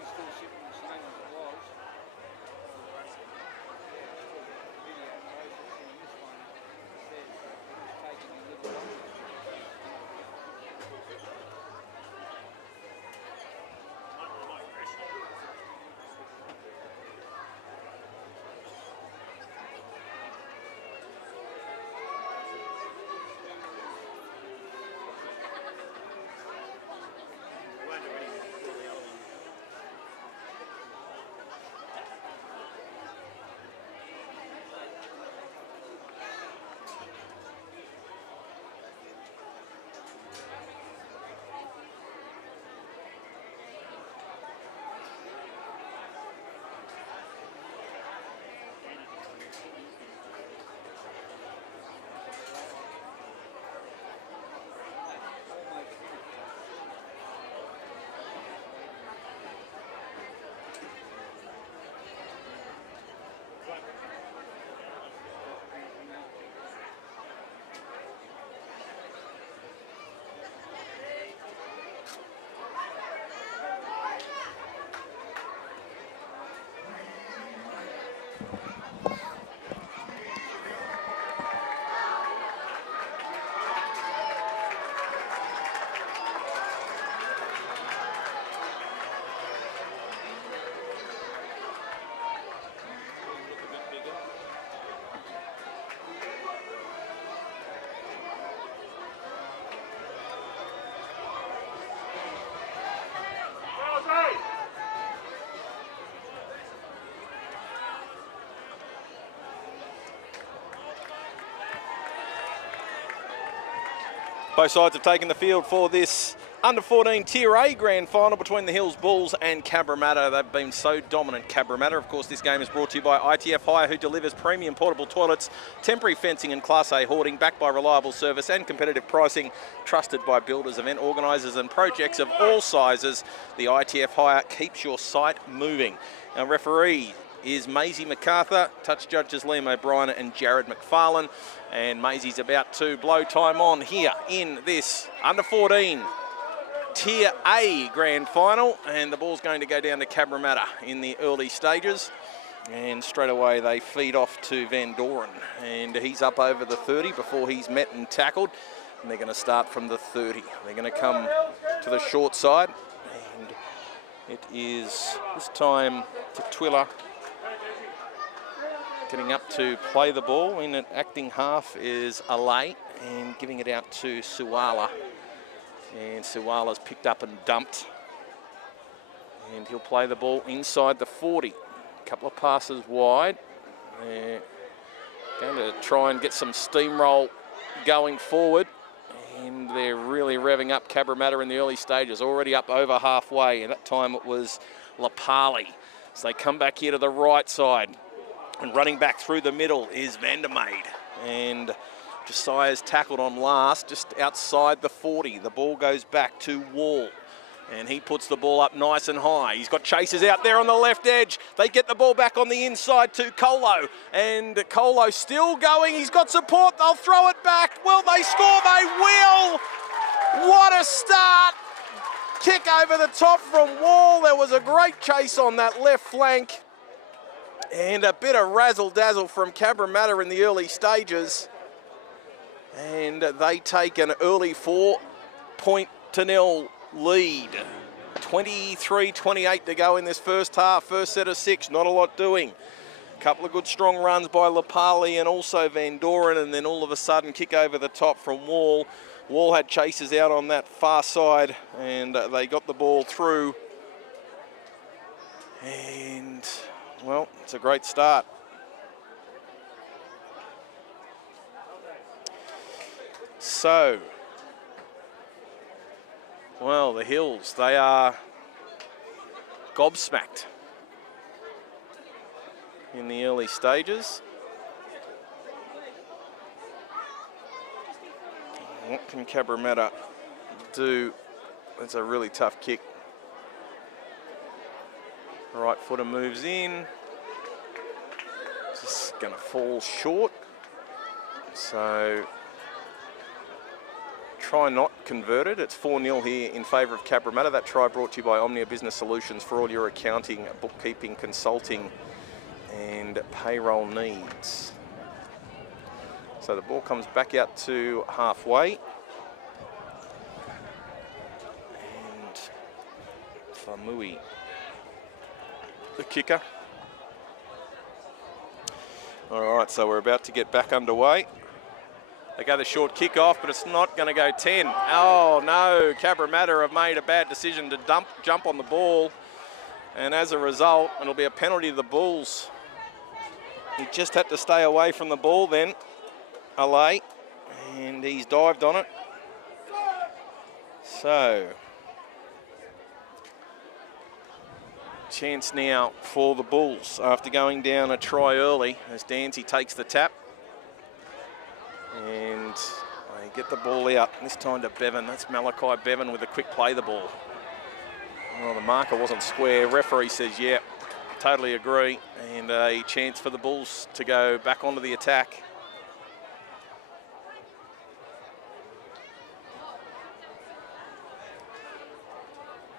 one's still shipping the same as it was. Video processing this one says it's taking a little longer. Both sides have taken the field for this under-14 Tier A Grand Final between the Hills Bulls and Cabramatta. They've been so dominant, Cabramatta. Of course, this game is brought to you by ITF Hire, who delivers premium portable toilets, temporary fencing and Class A hoarding, backed by reliable service and competitive pricing, trusted by builders, event organisers and projects of all sizes. The ITF Hire keeps your site moving. Our referee is Maisie MacArthur, touch judges Liam O'Brien and Jared McFarlane. And Maisie's about to blow time on here in this under-14 Tier A Grand Final. And the ball's going to go down to Cabramatta in the early stages. And straight away they feed off to Van Doren. And he's up over the 30 before he's met and tackled. And they're going to start from the 30. They're going to come to the short side. And it is this time to Twiller. Getting up to play the ball in an acting half is Alay, and giving it out to Suala. And Suala's picked up and dumped. And he'll play the ball inside the 40. A couple of passes wide. They're going to try and get some steamroll going forward. And they're really revving up Cabramatta in the early stages, already up over halfway. And that time it was Lapali. So they come back here to the right side. And running back through the middle is Vandermeid. And Josiah's tackled on last, just outside the 40. The ball goes back to Wall. And he puts the ball up nice and high. He's got chasers out there on the left edge. They get the ball back on the inside to Colo. And Colo still going. He's got support. They'll throw it back. Will they score? They will. What a start. Kick over the top from Wall. There was a great chase on that left flank. And a bit of razzle-dazzle from Cabramatta in the early stages. And they take an early 4-0 lead. 23-28 to go in this first half. First set of 6, not a lot doing. A couple of good strong runs by Lapali and also Van Doren, and then all of a sudden kick over the top from Wall. Wall had chasers out on that far side, and they got the ball through. And well, it's a great start. So, well, the Hills, they are gobsmacked in the early stages. What can Cabramatta do? It's a really tough kick. Right footer moves in. Just going to fall short. So try not converted. It's 4-0 here in favour of Cabramatta. That try brought to you by Omnia Business Solutions for all your accounting, bookkeeping, consulting and payroll needs. So the ball comes back out to halfway. And Famui, the kicker. All right, so we're about to get back underway. They go the short kick off, but it's not going to go 10. Oh no, Cabramatta have made a bad decision to jump on the ball. And as a result, it'll be a penalty to the Bulls. He just had to stay away from the ball then, Alay, and he's dived on it. So, chance now for the Bulls after going down a try early as Dancy takes the tap. And they get the ball out, this time to Bevan. That's Malachi Bevan with a quick play the ball. Well, the marker wasn't square. Referee says, yeah, totally agree. And a chance for the Bulls to go back onto the attack.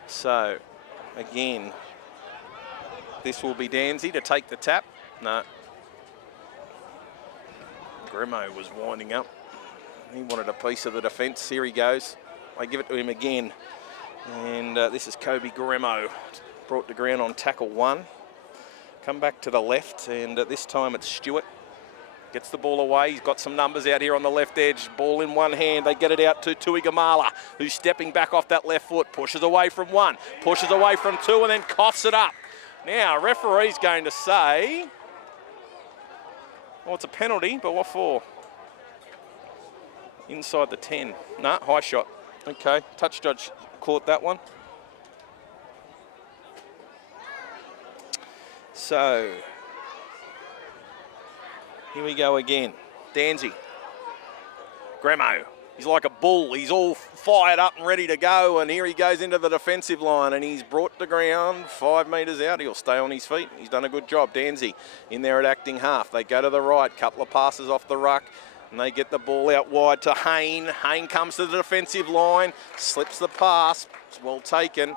So, again, this will be Danzy to take the tap. No. Gremo was winding up. He wanted a piece of the defence. Here he goes. They give it to him again. And this is Kobe Gremo. Brought to ground on tackle 1. Come back to the left, and this time it's Stewart. Gets the ball away. He's got some numbers out here on the left edge. Ball in one hand. They get it out to Tui Gamala, who's stepping back off that left foot. Pushes away from 1. Pushes away from 2, and then coughs it up. Now, referee's going to say... Well, it's a penalty, but what for? Inside the 10. Nah, high shot. Okay, touch judge caught that one. So, here we go again. Danzy. Gremo. He's like a bull. He's all fired up and ready to go, and here he goes into the defensive line, and he's brought to ground 5 metres out. He'll stay on his feet. He's done a good job. Danzy in there at acting half. They go to the right, couple of passes off the ruck, and they get the ball out wide to Hayne. Hayne comes to the defensive line, slips the pass. It's well taken,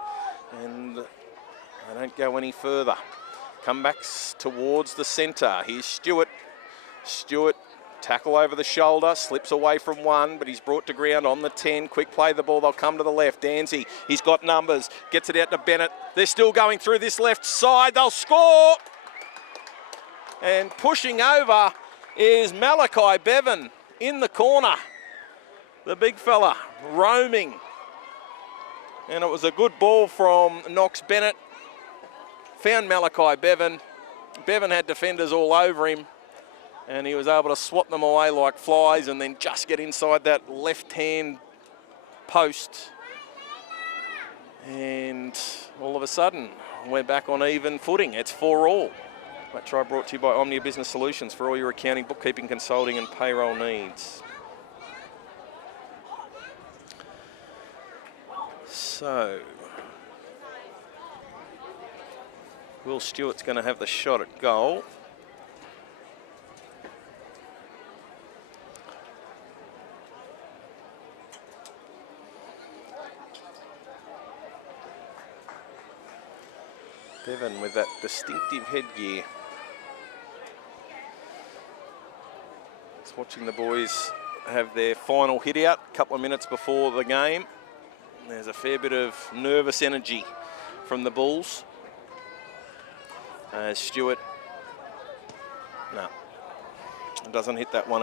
and they don't go any further. Come back towards the centre. Here's Stewart. Stewart. Tackle over the shoulder, slips away from 1, but he's brought to ground on the 10. Quick play the ball, they'll come to the left. Danzy, he's got numbers, gets it out to Bennett. They're still going through this left side, they'll score! And pushing over is Malachi Bevan in the corner. The big fella roaming. And it was a good ball from Knox Bennett. Found Malachi Bevan. Bevan had defenders all over him, and he was able to swat them away like flies and then just get inside that left-hand post. And all of a sudden, we're back on even footing. It's 4-all. That try brought to you by Omnia Business Solutions for all your accounting, bookkeeping, consulting and payroll needs. So, Will Stewart's going to have the shot at goal. Bevan with that distinctive headgear. Just watching the boys have their final hit out a couple of minutes before the game. There's a fair bit of nervous energy from the Bulls. Stewart, no, doesn't hit that one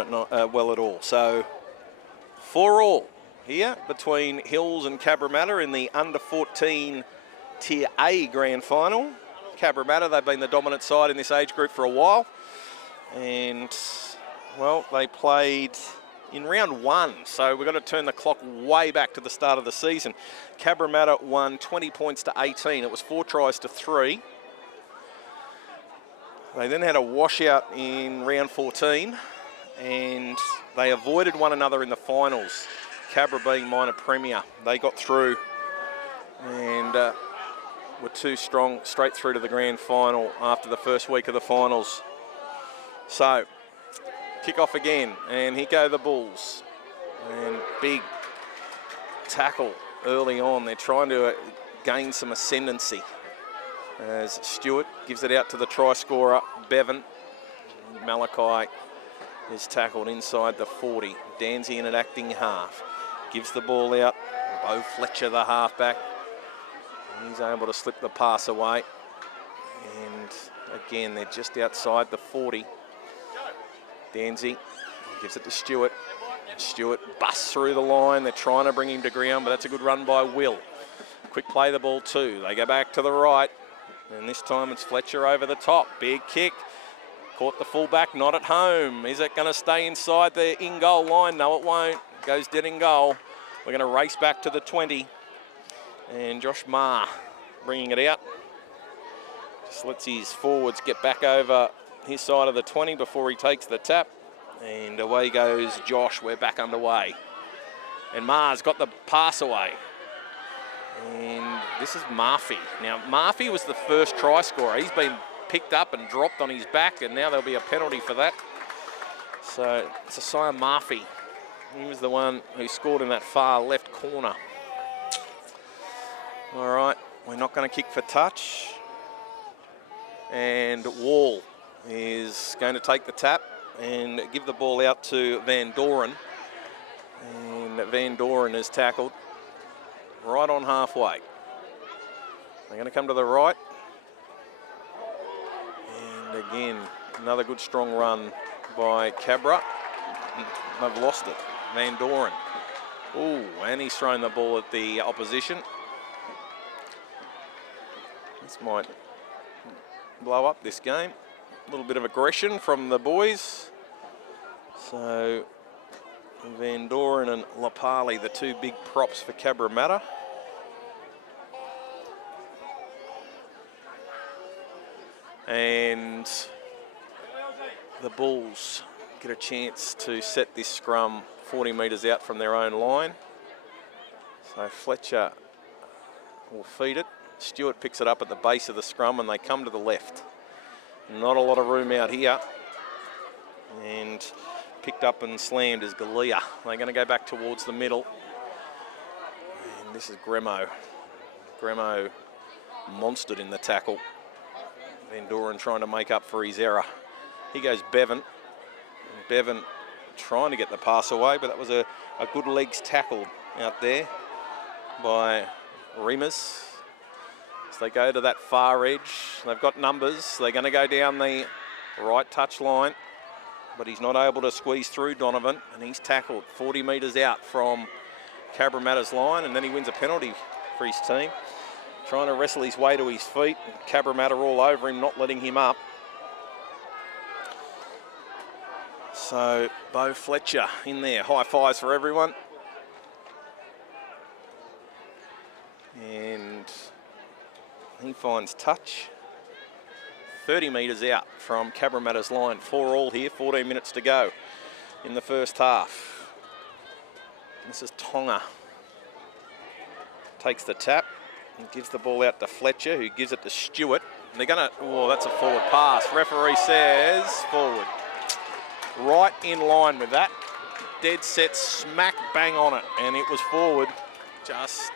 well at all. So 4-all here between Hills and Cabramatta in the under-14 Tier A Grand Final. Cabramatta, they've been the dominant side in this age group for a while. And, well, they played in round 1, so we've got to turn the clock way back to the start of the season. Cabramatta won 20 points to 18. It was 4 tries to 3. They then had a washout in round 14, and they avoided one another in the finals. Cabra being minor premier. They got through and were too strong straight through to the grand final after the first week of the finals. So, kick off again, and here go the Bulls. And big tackle early on. They're trying to gain some ascendancy. As Stewart gives it out to the try scorer, Bevan. Malachi is tackled inside the 40. Danzy in an acting half. Gives the ball out. Bo Fletcher, the halfback. He's able to slip the pass away. And again, they're just outside the 40. Danzy gives it to Stewart. Stewart busts through the line. They're trying to bring him to ground, but that's a good run by Will. Quick play the ball too. They go back to the right. And this time it's Fletcher over the top. Big kick. Caught the fullback, not at home. Is it going to stay inside the in-goal line? No, it won't. Goes dead in goal. We're going to race back to the 20. And Josh Marr bringing it out. Just lets his forwards get back over his side of the 20 before he takes the tap. And away goes Josh. We're back underway. And Marr's got the pass away. And this is Murphy. Now, Murphy was the first try scorer. He's been picked up and dropped on his back, and now there'll be a penalty for that. So it's Isaiah Murphy. He was the one who scored in that far left corner. All right, we're not going to kick for touch. And Wall is going to take the tap and give the ball out to Van Doren. And Van Doren is tackled right on halfway. They're going to come to the right. And again, another good strong run by Cabra. They've lost it. Van Doren. Ooh, and he's thrown the ball at the opposition. This might blow up this game. A little bit of aggression from the boys. So Van Doren and Lapali, the two big props for Cabramatta. And the Bulls get a chance to set this scrum 40 metres out from their own line. So Fletcher will feed it. Stewart picks it up at the base of the scrum and they come to the left. Not a lot of room out here. And picked up and slammed is Galea. They're going to go back towards the middle. And this is Gremo. Gremo monstered in the tackle. Van Doren trying to make up for his error. He goes Bevan. Bevan trying to get the pass away, but that was a good legs tackle out there by Remus. As they go to that far edge, they've got numbers. They're going to go down the right touch line, but he's not able to squeeze through Donovan, and he's tackled 40 metres out from Cabramatta's line, and then he wins a penalty for his team. Trying to wrestle his way to his feet. Cabramatta all over him, not letting him up. So Bo Fletcher in there. High fives for everyone. And he finds touch. 30 metres out from Cabramatta's line. 4-all here, 14 minutes to go in the first half. This is Tonga. Takes the tap. And gives the ball out to Fletcher, who gives it to Stewart. And they're going to, oh, that's a forward pass. Referee says forward. Right in line with that. Dead set, smack bang on it. And it was forward. Just,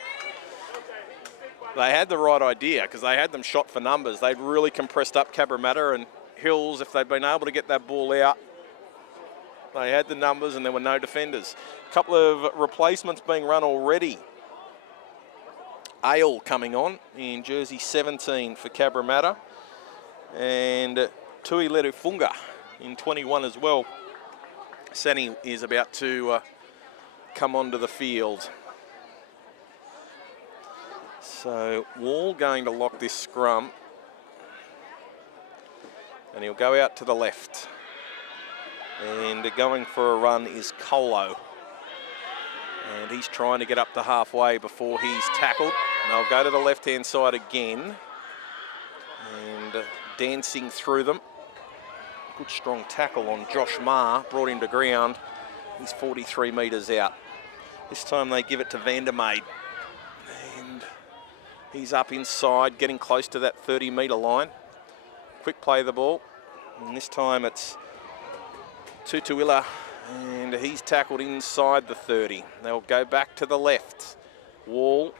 they had the right idea because they had them shot for numbers. They'd really compressed up Cabramatta and Hills. If they'd been able to get that ball out, they had the numbers and there were no defenders. A couple of replacements being run already. Ale coming on in jersey 17 for Cabramatta, and Tui Lerufunga in 21 as well. Sani is about to come onto the field. So Wall going to lock this scrum, and he'll go out to the left. And going for a run is Colo. And he's trying to get up to halfway before he's tackled. And they'll go to the left-hand side again. And dancing through them. Good strong tackle on Josh Marr, brought him to ground. He's 43 metres out. This time they give it to Vandermeid. And he's up inside, getting close to that 30-metre line. Quick play the ball. And this time it's Tutuila. And he's tackled inside the 30. They'll go back to the left. Wall.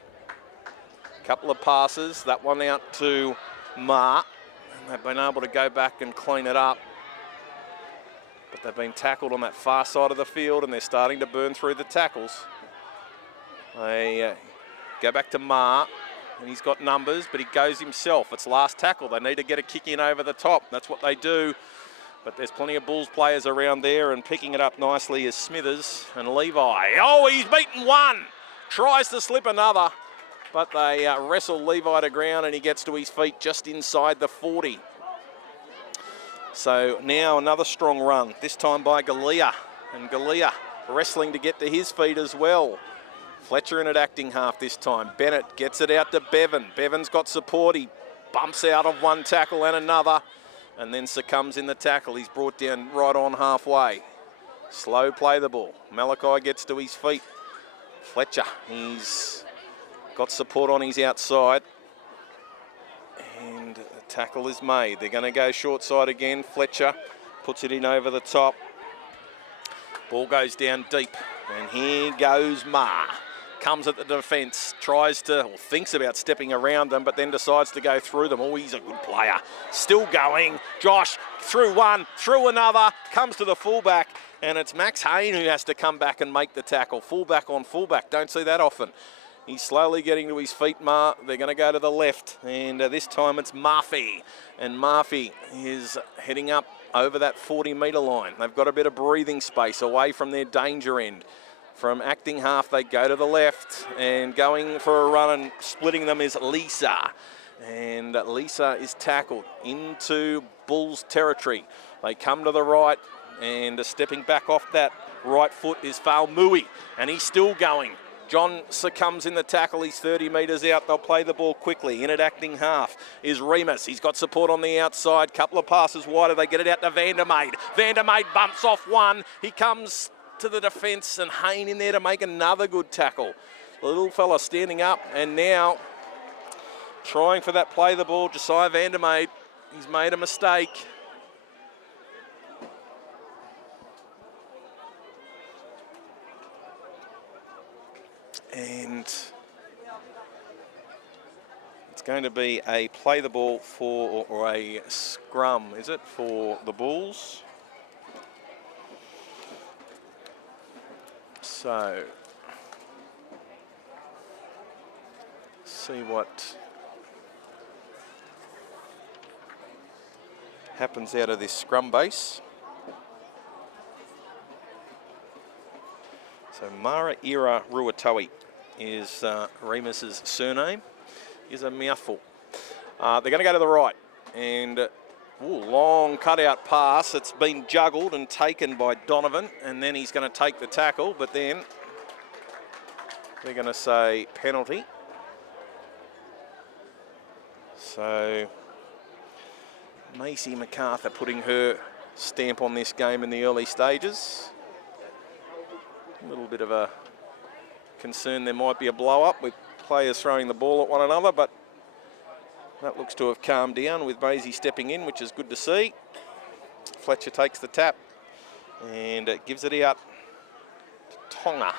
Couple of passes. That one out to Ma. And they've been able to go back and clean it up. But they've been tackled on that far side of the field, and they're starting to burn through the tackles. They go back to Ma, and he's got numbers, but he goes himself. It's last tackle. They need to get a kick in over the top. That's what they do. But there's plenty of Bulls players around there, and picking it up nicely is Smithers and Levi. Oh, he's beaten one. Tries to slip another, but they wrestle Levi to ground, and he gets to his feet just inside the 40. So now another strong run, this time by Galea. And Galea wrestling to get to his feet as well. Fletcher in at acting half this time. Bennett gets it out to Bevan. Bevan's got support. He bumps out of one tackle and another, and then succumbs in the tackle. He's brought down right on halfway. Slow play the ball. Malachi gets to his feet. Fletcher, he's got support on his outside. And the tackle is made. They're going to go short side again. Fletcher puts it in over the top. Ball goes down deep. And here goes Ma. Comes at the defence. Tries to, or thinks about stepping around them, but then decides to go through them. Oh, he's a good player. Still going. Josh through one, through another. Comes to the fullback. And it's Max Hayne who has to come back and make the tackle. Fullback on fullback. Don't see that often. He's slowly getting to his feet, Ma. They're going to go to the left. And this time it's Murphy. And Murphy is heading up over that 40-metre line. They've got a bit of breathing space away from their danger end. From acting half, they go to the left. And going for a run and splitting them is Lisa. And Lisa is tackled into Bulls territory. They come to the right. And stepping back off that right foot is Falmui. And he's still going. John succumbs in the tackle. He's 30 metres out. They'll play the ball quickly. In at acting half is Remus. He's got support on the outside. Couple of passes wider. They get it out to Vandermeid. Vandermeid bumps off one. He comes to the defence, and Hayne in there to make another good tackle. The little fella standing up, and now trying for that play the ball. Josiah Vandermeid. He's made a mistake. And it's going to be a play the ball for, or a scrum, is it, for the Bulls? So, see what happens out of this scrum base. So Mara Ira Ruatowi is Remus's surname. Is a mouthful. They're going to go to the right, and long cutout pass. It's been juggled and taken by Donovan, and then he's going to take the tackle, but then they're going to say penalty. So Macy MacArthur putting her stamp on this game in the early stages. A little bit of a concern there might be a blow-up with players throwing the ball at one another, but that looks to have calmed down with Maisie stepping in, which is good to see. Fletcher takes the tap and gives it out to Tonga.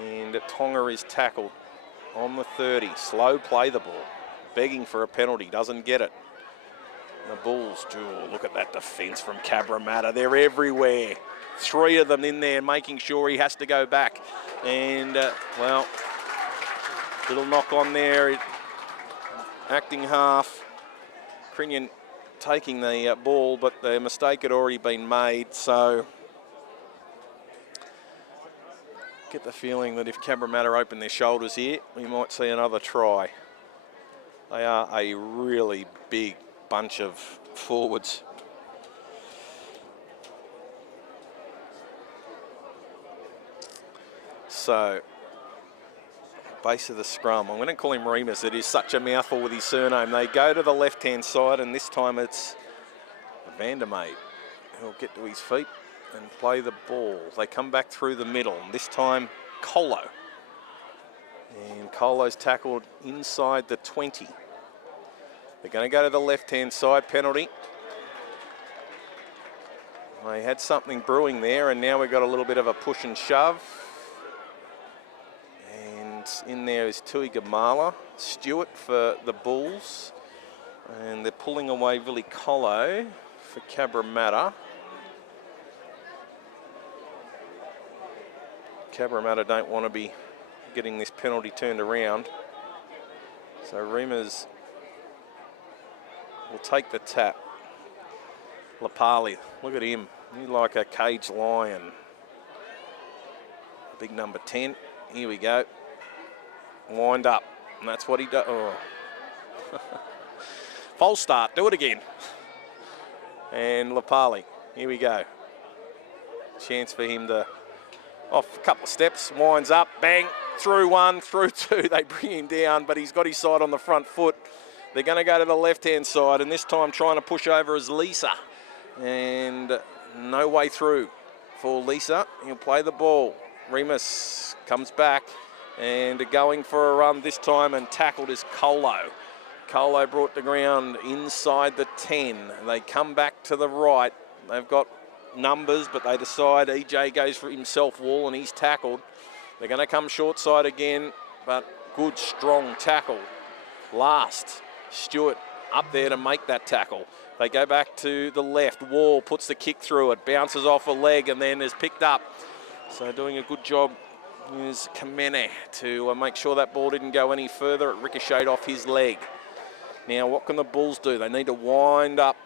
And Tonga is tackled on the 30. Slow play the ball, begging for a penalty, doesn't get it. The Bulls, look at that defence from Cabramatta. They're everywhere. 3 of them in there, making sure he has to go back. And, well, little knock on there. Acting half. Crinion taking the ball, but the mistake had already been made. So, get the feeling that if Cabramatta open their shoulders here, we might see another try. They are a really big bunch of forwards. So, base of the scrum. I'm going to call him Remus. It is such a mouthful with his surname. They go to the left-hand side, and this time it's Vandermeid who'll get to his feet and play the ball. They come back through the middle, and this time Colo. And Colo's tackled inside the 20. They're going to go to the left-hand side, penalty. They had something brewing there, and now we've got a little bit of a push and shove. And in there is Tui Gamala, Stewart for the Bulls. And they're pulling away Vili Colo for Cabramatta. Cabramatta don't want to be getting this penalty turned around. So Reemers will take the tap. Lapali, look at him. He's like a caged lion. Big number 10. Here we go. Wind up. And that's what he does. Oh. False start. Do it again. And Lapali. Here we go. Chance for him to off a couple of steps. Winds up. Bang. Through one. Through two. They bring him down, but he's got his side on the front foot. They're going to go to the left-hand side, and this time trying to push over is Lisa. And no way through for Lisa. He'll play the ball. Remus comes back and going for a run this time, and tackled is Colo. Colo brought the ground inside the 10. They come back to the right. They've got numbers, but they decide EJ goes for himself wall, and he's tackled. They're going to come short side again, but good strong tackle. Last, Stewart up there to make that tackle. They go back to the left. Wall puts the kick through it, bounces off a leg, and then is picked up. So doing a good job is Kamene to make sure that ball didn't go any further. It ricocheted off his leg. Now, what can the Bulls do? They need to wind up,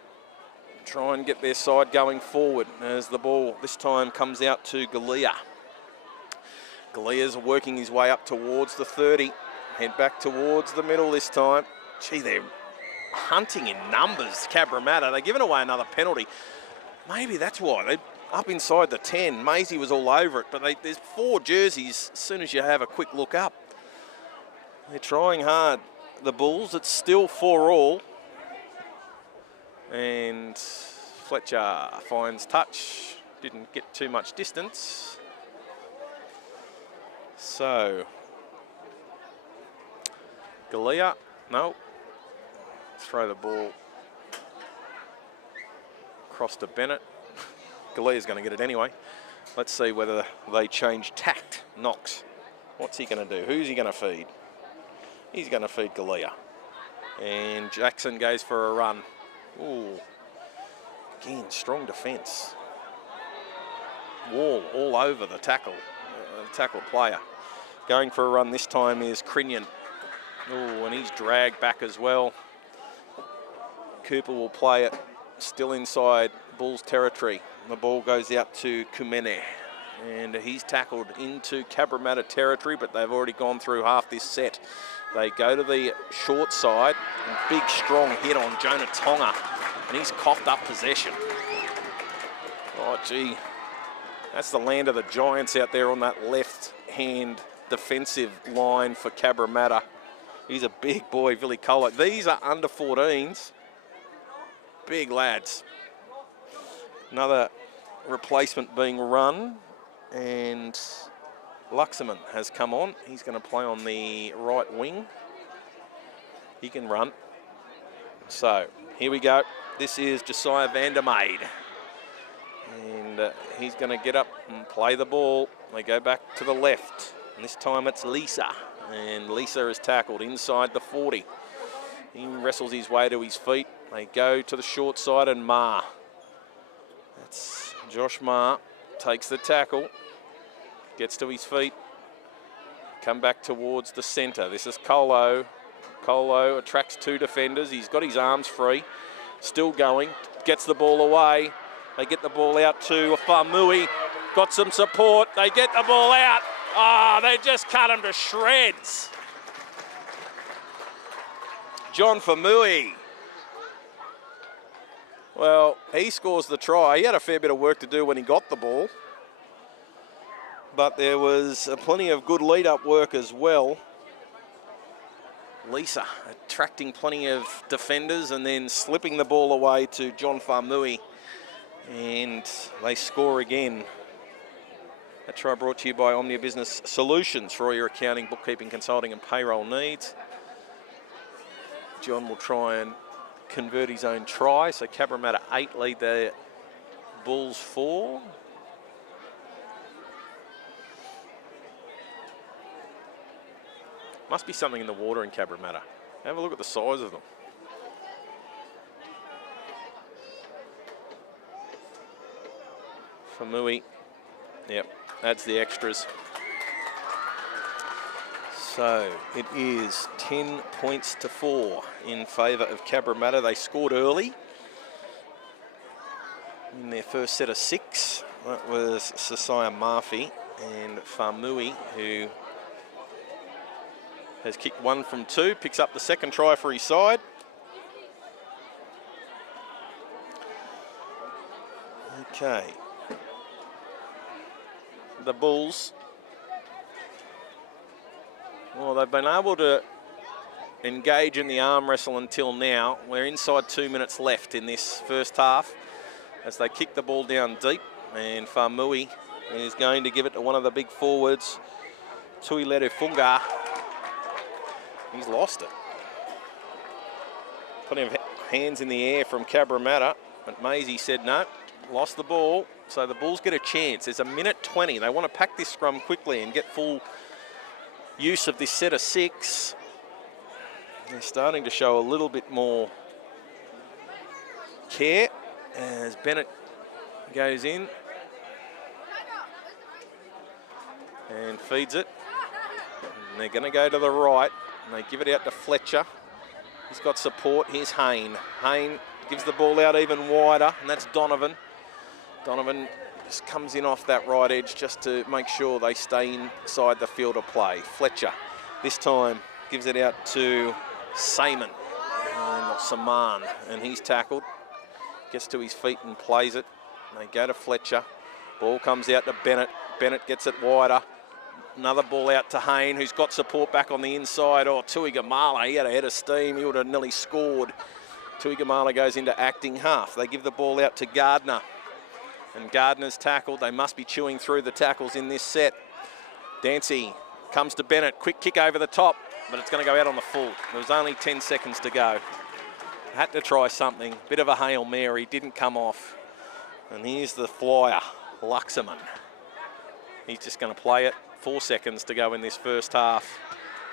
try and get their side going forward as the ball this time comes out to Galea. Galea's working his way up towards the 30. Head back towards the middle this time. Gee, they're hunting in numbers, Cabramatta. They're giving away another penalty. Maybe that's why. They're up inside the 10. Maisie was all over it, but there's 4 jerseys as soon as you have a quick look up. They're trying hard. The Bulls, it's still 4-all. And Fletcher finds touch. Didn't get too much distance. So, Galea, no. Throw the ball across to Bennett. Galea's going to get it anyway. Let's see whether they change tact. Knox, what's he going to do? Who's he going to feed? He's going to feed Galea. And Jackson goes for a run. Ooh. Again, strong defence. Wall all over the tackle player. Going for a run this time is Crinion. Oh, and he's dragged back as well. Cooper will play it still inside Bulls territory. The ball goes out to Kumene, and he's tackled into Cabramatta territory, but they've already gone through half this set. They go to the short side, and big strong hit on Jonah Tonga, and he's coughed up possession. Oh, gee. That's the land of the Giants out there on that left-hand defensive line for Cabramatta. He's a big boy, Vili Colo. These are under 14s. Big lads. Another replacement being run, and Luxemon has come on. He's going to play on the right wing. He can run. So, here we go. This is Josiah Vandermeid. And he's going to get up and play the ball. They go back to the left. And this time it's Lisa. And Lisa is tackled inside the 40. He wrestles his way to his feet. They go to the short side, and Ma. That's Josh Ma. Takes the tackle. Gets to his feet. Come back towards the centre. This is Colo. Colo attracts 2 defenders. He's got his arms free. Still going. Gets the ball away. They get the ball out to Famui. Got some support. They get the ball out. Ah, they just cut him to shreds. John Famui. Well, he scores the try. He had a fair bit of work to do when he got the ball. But there was plenty of good lead-up work as well. Lisa attracting plenty of defenders and then slipping the ball away to John Famui. And they score again. That try brought to you by Omnia Business Solutions for all your accounting, bookkeeping, consulting and payroll needs. John will try and convert his own try. So Cabramatta 8 lead the Bulls 4. Must be something in the water in Cabramatta. Have a look at the size of them. Famui. Yep, that's the extras. So it is 10 points to 4 in favour of Cabramatta. They scored early in their first set of 6. That was Sasaya Murphy and Famui, who has kicked 1 from 2, picks up the second try for his side. Okay. The Bulls, well, they've been able to engage in the arm wrestle until now. We're inside 2 minutes left in this first half as they kick the ball down deep, and Famui is going to give it to one of the big forwards, Tuileru Funga. He's lost it. Plenty of hands in the air from Cabramatta, but Maisie said no, lost the ball. So the Bulls get a chance. There's a minute 20. They want to pack this scrum quickly and get full use of this set of 6. They're starting to show a little bit more care as Bennett goes in and feeds it. And they're going to go to the right, and they give it out to Fletcher. He's got support. Here's Hayne. Hayne gives the ball out even wider, and that's Donovan. Donovan just comes in off that right edge just to make sure they stay inside the field of play. Fletcher this time gives it out to Saman, not Saman, and he's tackled. Gets to his feet and plays it. And they go to Fletcher. Ball comes out to Bennett. Bennett gets it wider. Another ball out to Hayne, who's got support back on the inside. Oh, Tuigamala, he had a head of steam. He would have nearly scored. Tuigamala goes into acting half. They give the ball out to Gardner. And Gardner's tackled. They must be chewing through the tackles in this set. Dancy comes to Bennett. Quick kick over the top, but it's going to go out on the full. There was only 10 seconds to go. Had to try something. Bit of a Hail Mary. Didn't come off. And here's the flyer, Luxemon. He's just going to play it. 4 seconds to go in this first half.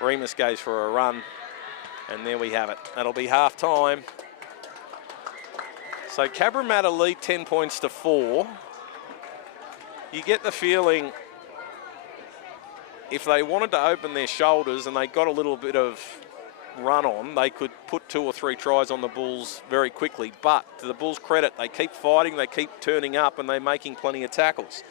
Remus goes for a run. And there we have it. That'll be half time. So Cabramatta lead 10 points to 4. You get the feeling if they wanted to open their shoulders and they got a little bit of run on, they could put 2 or 3 tries on the Bulls very quickly. But to the Bulls' credit, they keep fighting, they keep turning up, and they're making plenty of tackles.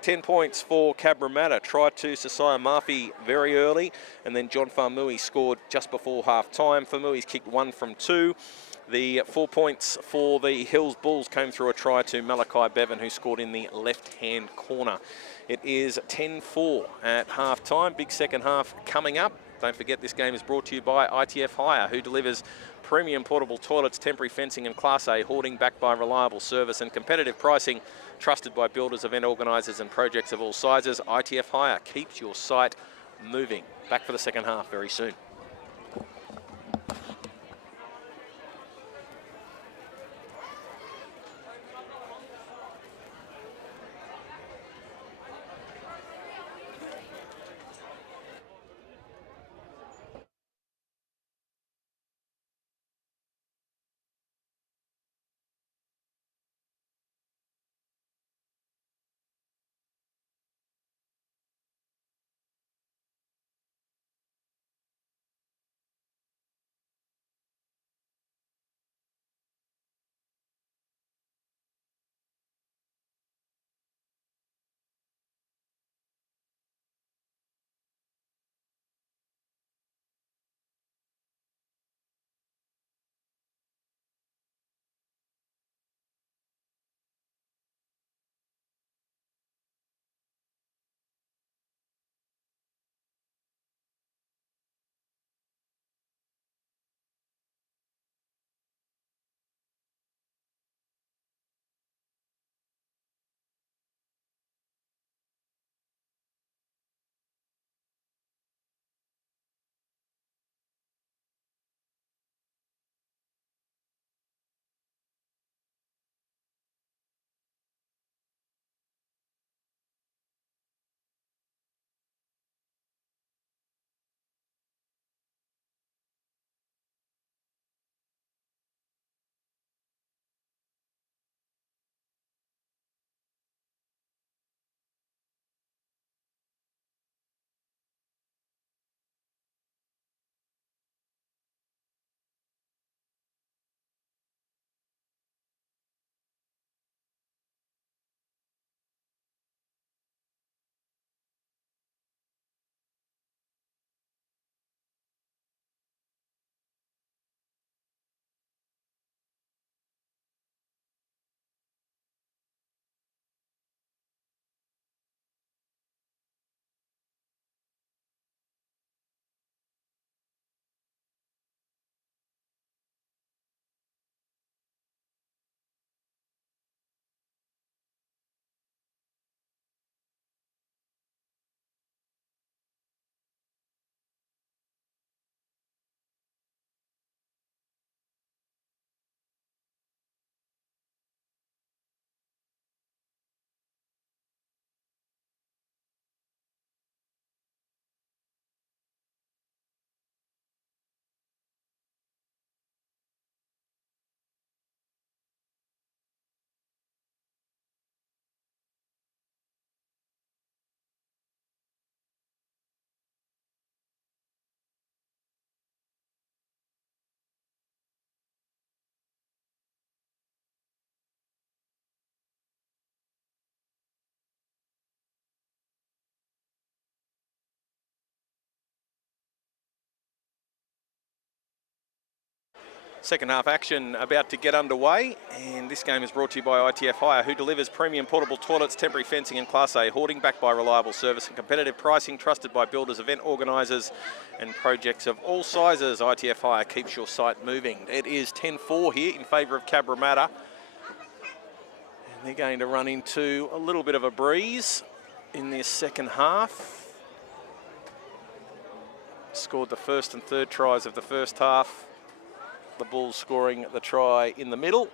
10 points for Cabramatta. Try to Sasaya Murphy very early, and then John Famui scored just before half time. Famui's kicked 1 from 2. The 4 points for the Hills Bulls came through a try to Malachi Bevan, who scored in the left-hand corner. It is 10-4 at half-time. Big second half coming up. Don't forget, this game is brought to you by ITF Hire, who delivers premium portable toilets, temporary fencing and Class A hoarding, backed by reliable service and competitive pricing, trusted by builders, event organisers and projects of all sizes. ITF Hire keeps your site moving. Back for the second half very soon. Second half action about to get underway, and this game is brought to you by ITF Hire, who delivers premium portable toilets, temporary fencing and Class A hoarding, backed by reliable service and competitive pricing, trusted by builders, event organisers and projects of all sizes. ITF Hire keeps your site moving. It is 10-4 here in favour of Cabramatta, and they're going to run into a little bit of a breeze in this second half. Scored the first and third tries of the first half. The Bulls scoring the try in the middle.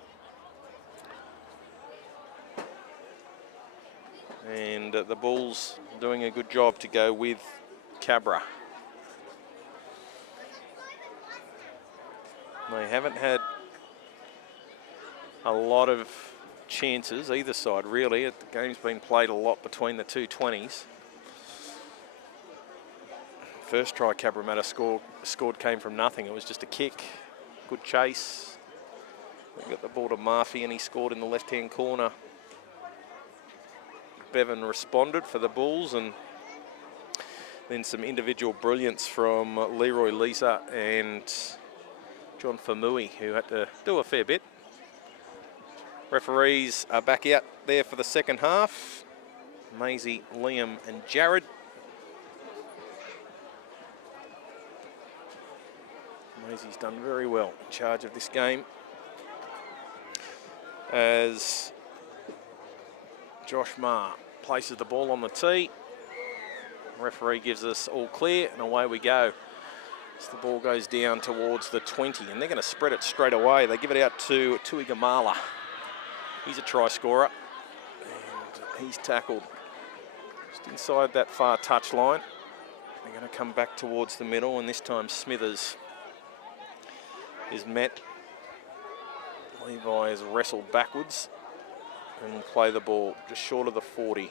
And the Bulls doing a good job to go with Cabra. They haven't had a lot of chances, either side really. The game's been played a lot between the two 20s. First try Cabramatta scored came from nothing. It was just a kick. Good chase. We got the ball to Murphy and he scored in the left-hand corner. Bevan responded for the Bulls, and then some individual brilliance from Leroy Lisa and John Famui, who had to do a fair bit. Referees are back out there for the second half. Maisie, Liam and Jared. Maisie's done very well in charge of this game, as Josh Marr places the ball on the tee. Referee gives us all clear, and away we go. As the ball goes down towards the 20, and they're going to spread it straight away. They give it out to Tuigamala. He's a try scorer, and he's tackled just inside that far touch line. They're going to come back towards the middle, and this time Smithers is met. Levi is wrestled backwards and will play the ball just short of the 40.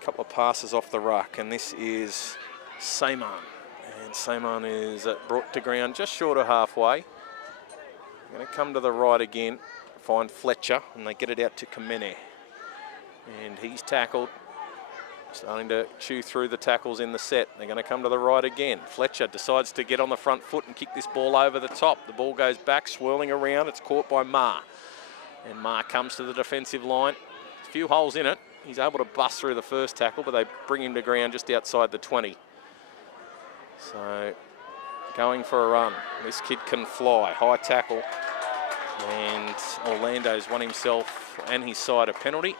A couple of passes off the ruck, and this is Seymour. And Seymour is brought to ground just short of halfway. Going to come to the right again, find Fletcher, and they get it out to Kamene. And he's tackled. Starting to chew through the tackles in the set. They're going to come to the right again. Fletcher decides to get on the front foot and kick this ball over the top. The ball goes back, swirling around. It's caught by Marr. And Marr comes to the defensive line. A few holes in it. He's able to bust through the first tackle, but they bring him to ground just outside the 20. So, going for a run. This kid can fly. High tackle. And Orlando's won himself and his side a penalty.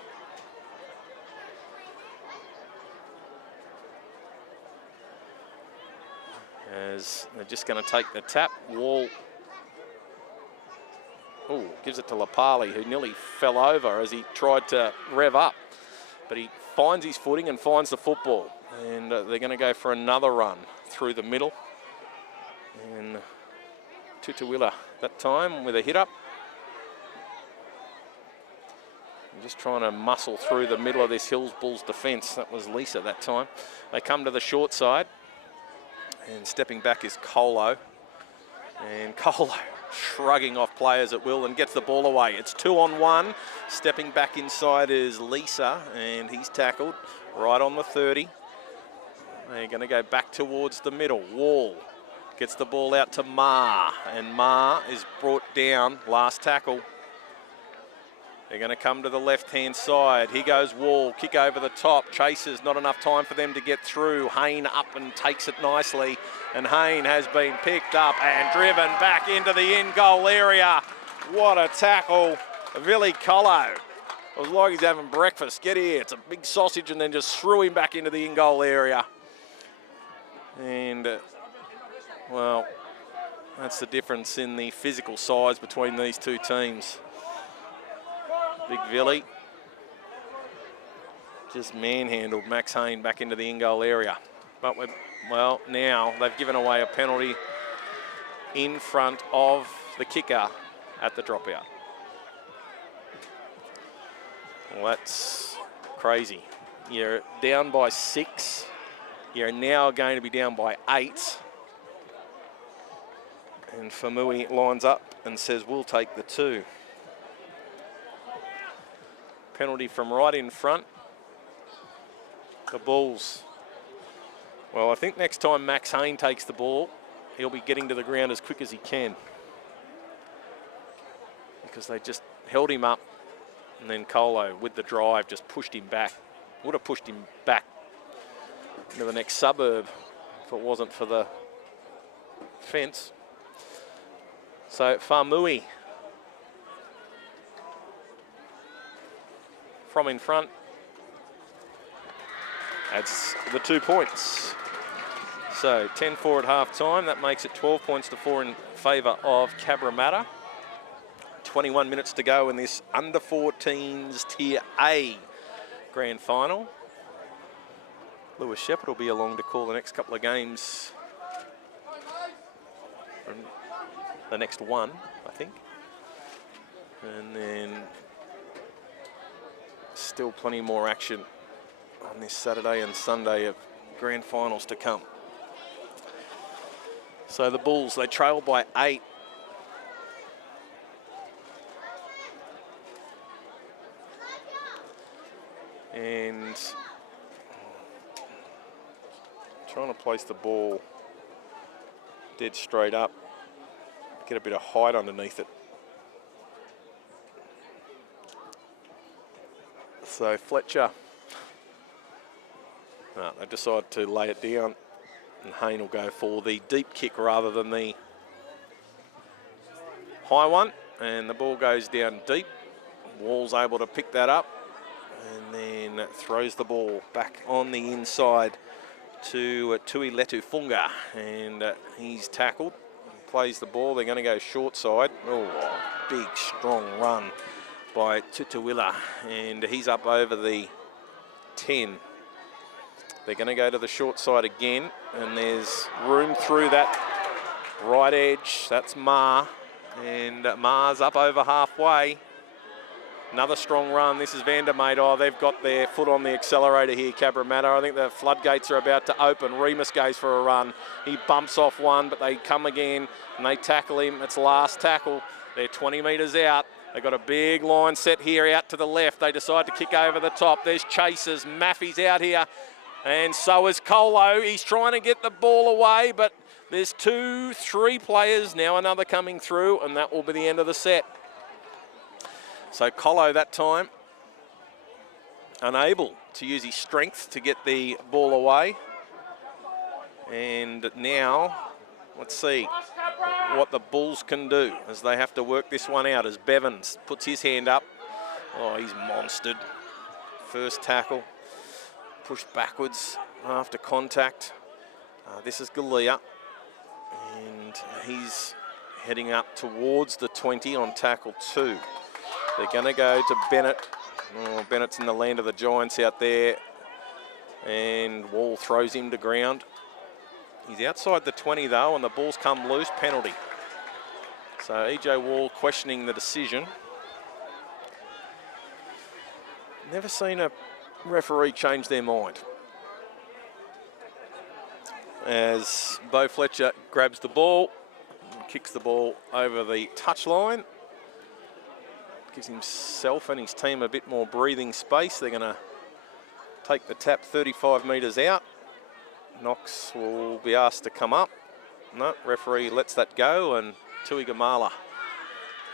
As they're just going to take the tap. Wall, gives it to Lapali, who nearly fell over as he tried to rev up. But he finds his footing and finds the football. And they're going to go for another run through the middle. And Tutuila that time with a hit up. Just trying to muscle through the middle of this Hills Bulls defence. That was Lisa that time. They come to the short side. And stepping back is Colo. And Colo shrugging off players at will and gets the ball away. It's 2-on-1. Stepping back inside is Lisa, and he's tackled right on the 30. They're going to go back towards the middle. Wall gets the ball out to Marr, and Marr is brought down. Last tackle. They're going to come to the left-hand side. Here goes Wall, kick over the top. Chases, not enough time for them to get through. Hayne up and takes it nicely. And Hayne has been picked up and driven back into the in-goal area. What a tackle. Billy Colo. It was like he's having breakfast. Get here. It's a big sausage, and then just threw him back into the in-goal area. And, well, that's the difference in the physical size between these two teams. Big Villy just manhandled Max Hayne back into the in-goal area. But, now they've given away a penalty in front of the kicker at the dropout. Well, that's crazy. You're down by 6. You're now going to be down by 8. And Famui lines up and says, we'll take the 2. Penalty from right in front. The Bulls. Well, I think next time Max Hayne takes the ball, he'll be getting to the ground as quick as he can. because they just held him up, and then Colo with the drive just pushed him back. Would have pushed him back into the next suburb if it wasn't for the fence. So Farmui from in front adds the 2 points. So 10-4 at half time. That makes it 12 points to 4 in favour of Cabramatta. 21 minutes to go in this under 14s Tier A grand final. Lewis Shepherd will be along to call the next couple of games. The next one, I think. And then still plenty more action on this Saturday and Sunday of grand finals to come. So the Bulls, they trail by 8. And trying to place the ball dead straight up, get a bit of height underneath it. So Fletcher, they decide to lay it down, and Hayne will go for the deep kick rather than the high one, and the ball goes down deep. Wall's able to pick that up and then throws the ball back on the inside to Tui Letufunga, and he's tackled, plays the ball. They're going to go short side. Oh, big strong run by Tutuila, and he's up over the 10. They're going to go to the short side again, and there's room through that right edge. That's Ma, and Ma's up over halfway. Another strong run. This is Vandermeid. Oh, they've got their foot on the accelerator here, Cabramatta. I think the floodgates are about to open. Remus goes for a run. He bumps off one, but they come again and they tackle him. It's last tackle. They're 20 metres out. They've got a big line set here out to the left. They decide to kick over the top. There's Chasers. Maffey's out here, and so is Colo. He's trying to get the ball away, but there's 2-3 players. Now another coming through, and that will be the end of the set. So Colo that time unable to use his strength to get the ball away. And now let's see what the Bulls can do as they have to work this one out as Bevans puts his hand up. Oh, he's monstered. First tackle, pushed backwards after contact. This is Galea, and he's heading up towards the 20 on tackle 2. They're going to go to Bennett. Oh, Bennett's in the land of the giants out there, and Wall throws him to ground. He's outside the 20 though, and the ball's come loose. Penalty. So EJ Wall questioning the decision. Never seen a referee change their mind. As Beau Fletcher grabs the ball and kicks the ball over the touchline. Gives himself and his team a bit more breathing space. They're going to take the tap 35 metres out. Knox will be asked to come up. No, referee lets that go, and Tui Gamala.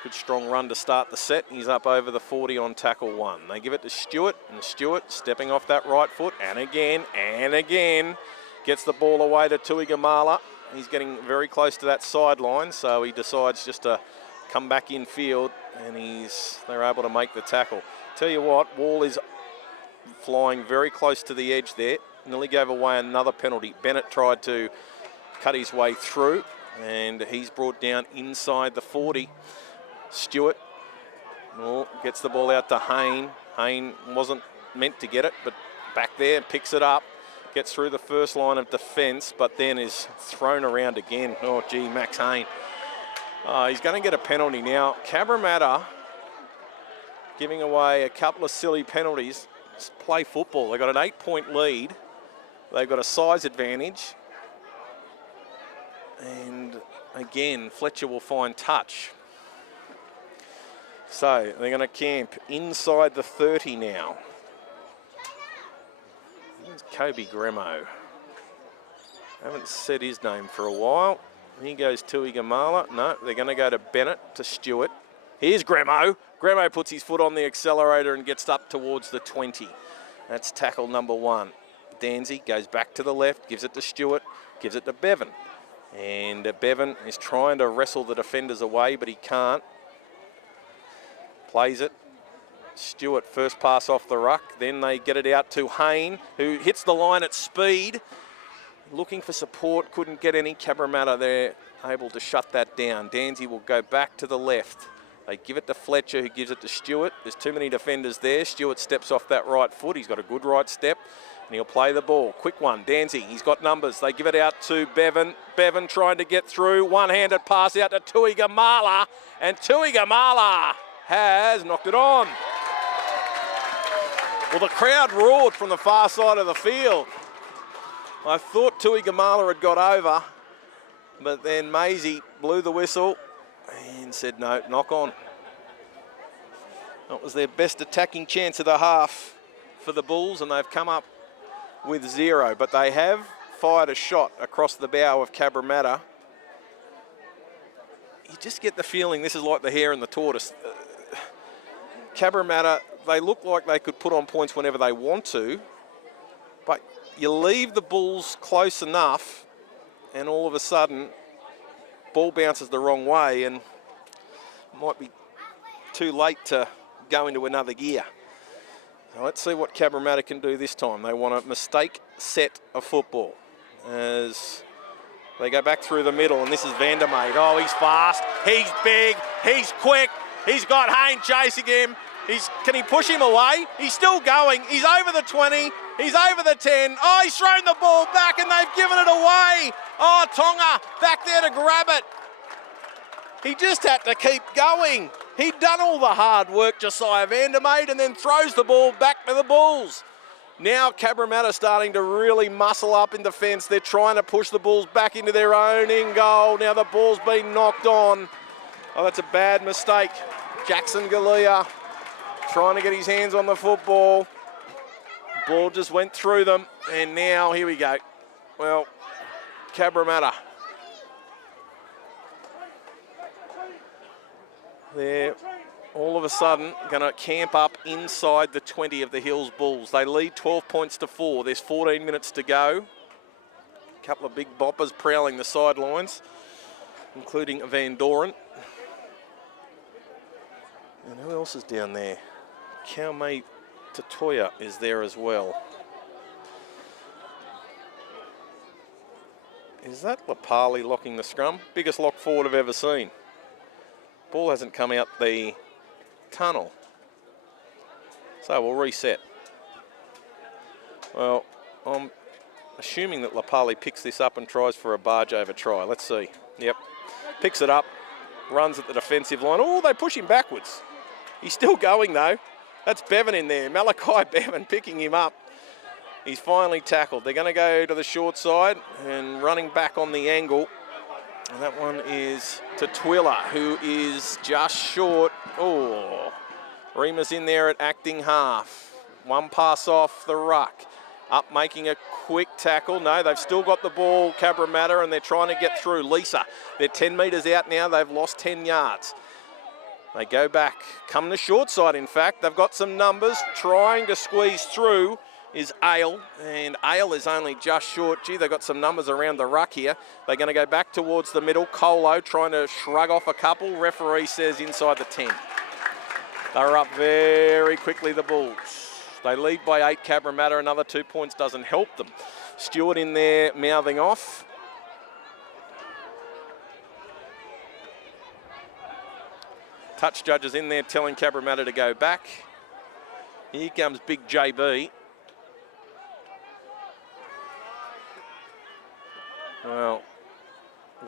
Good strong run to start the set. He's up over the 40 on tackle 1. They give it to Stewart, and Stewart stepping off that right foot, and again, gets the ball away to Tui Gamala. He's getting very close to that sideline, so he decides just to come back in field, and they're able to make the tackle. Tell you what, Wall is flying very close to the edge there. Nearly gave away another penalty. Bennett tried to cut his way through, and he's brought down inside the 40. Stewart gets the ball out to Hayne. Hayne wasn't meant to get it, but back there, picks it up, gets through the first line of defence, but then is thrown around again. Oh, gee, Max Hayne. He's going to get a penalty now. Cabramatta giving away a couple of silly penalties. Just play football. They've got an 8-point lead. They've got a size advantage. And again, Fletcher will find touch. So they're going to camp inside the 30 now. There's Kobe Gremo. Haven't said his name for a while. He goes Tui Gamala. No, they're going to go to Bennett, to Stewart. Here's Gremo. Gremo puts his foot on the accelerator and gets up towards the 20. That's tackle number 1. Danzy goes back to the left, gives it to Stewart, gives it to Bevan. And Bevan is trying to wrestle the defenders away, but he can't. Plays it. Stewart first pass off the ruck. Then they get it out to Hayne, who hits the line at speed. Looking for support, couldn't get any. Cabramatta there, able to shut that down. Danzy will go back to the left. They give it to Fletcher, who gives it to Stewart. There's too many defenders there. Stewart steps off that right foot. He's got a good right step, and he'll play the ball. Quick one, Danzy. He's got numbers. They give it out to Bevan. Bevan trying to get through. One-handed pass out to Tuigamala, and Tuigamala has knocked it on. Well, the crowd roared from the far side of the field. I thought Tuigamala had got over, but then Maisie blew the whistle and said, no, knock on. That was their best attacking chance of the half for the Bulls, and they've come up with 0. But they have fired a shot across the bow of Cabramatta. You just get the feeling this is like the hare and the tortoise. Cabramatta, they look like they could put on points whenever they want to, but you leave the Bulls close enough and all of a sudden ball bounces the wrong way and might be too late to go into another gear. So let's see what Cabramatta can do this time. They want a mistake set of football as they go back through the middle, and this is Vandermeer. Oh, he's fast, he's big, he's quick, he's got Hayne chasing him. Can he push him away? He's still going. He's over the 20. He's over the 10. Oh, he's thrown the ball back and they've given it away. Oh, Tonga back there to grab it. He just had to keep going. He'd done all the hard work, Josiah Vandermeer, and then throws the ball back to the Bulls. Now Cabramatta starting to really muscle up in defence. They're trying to push the Bulls back into their own in goal. Now the ball's been knocked on. Oh, that's a bad mistake. Jackson Galea trying to get his hands on the football. Ball just went through them, and now here we go. Well, Cabramatta. They're all of a sudden going to camp up inside the 20 of the Hills Bulls. They lead 12 points to 4. There's 14 minutes to go. A couple of big boppers prowling the sidelines, including Van Doren. And who else is down there? Kaume Tatoya is there as well. Is that Lapali locking the scrum? Biggest lock forward I've ever seen. Ball hasn't come out the tunnel. So we'll reset. Well, I'm assuming that Lapali picks this up and tries for a barge over try. Let's see. Yep. Picks it up, runs at the defensive line. Oh, they push him backwards. He's still going though. That's Bevan in there. Malachi Bevan picking him up. He's finally tackled. They're going to go to the short side and running back on the angle. And that one is to Twiller, who is just short. Oh, Rima's in there at acting half. One pass off the ruck. Up making a quick tackle. No, they've still got the ball, Cabramatta, and they're trying to get through. Lisa, they're 10 metres out now. They've lost 10 yards. They go back, come to short side in fact. They've got some numbers. Trying to squeeze through is Ale, and Ale is only just short. Gee, they've got some numbers around the ruck here. They're going to go back towards the middle. Colo trying to shrug off a couple. Referee says inside the 10. They're up very quickly, the Bulls. They lead by 8, Cabramatta. Another 2 points doesn't help them. Stewart in there mouthing off. Touch judges in there telling Cabramatta to go back. Here comes big JB. Well,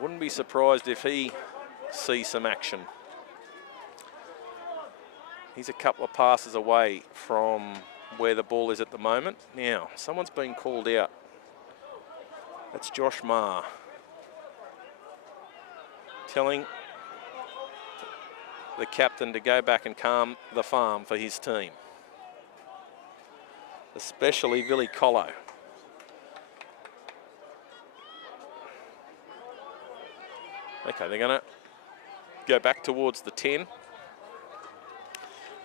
wouldn't be surprised if he sees some action. He's a couple of passes away from where the ball is at the moment. Now, someone's been called out. That's Josh Marr. Telling the captain to go back and calm the farm for his team. Especially Billy Colo. Okay, they're going to go back towards the 10.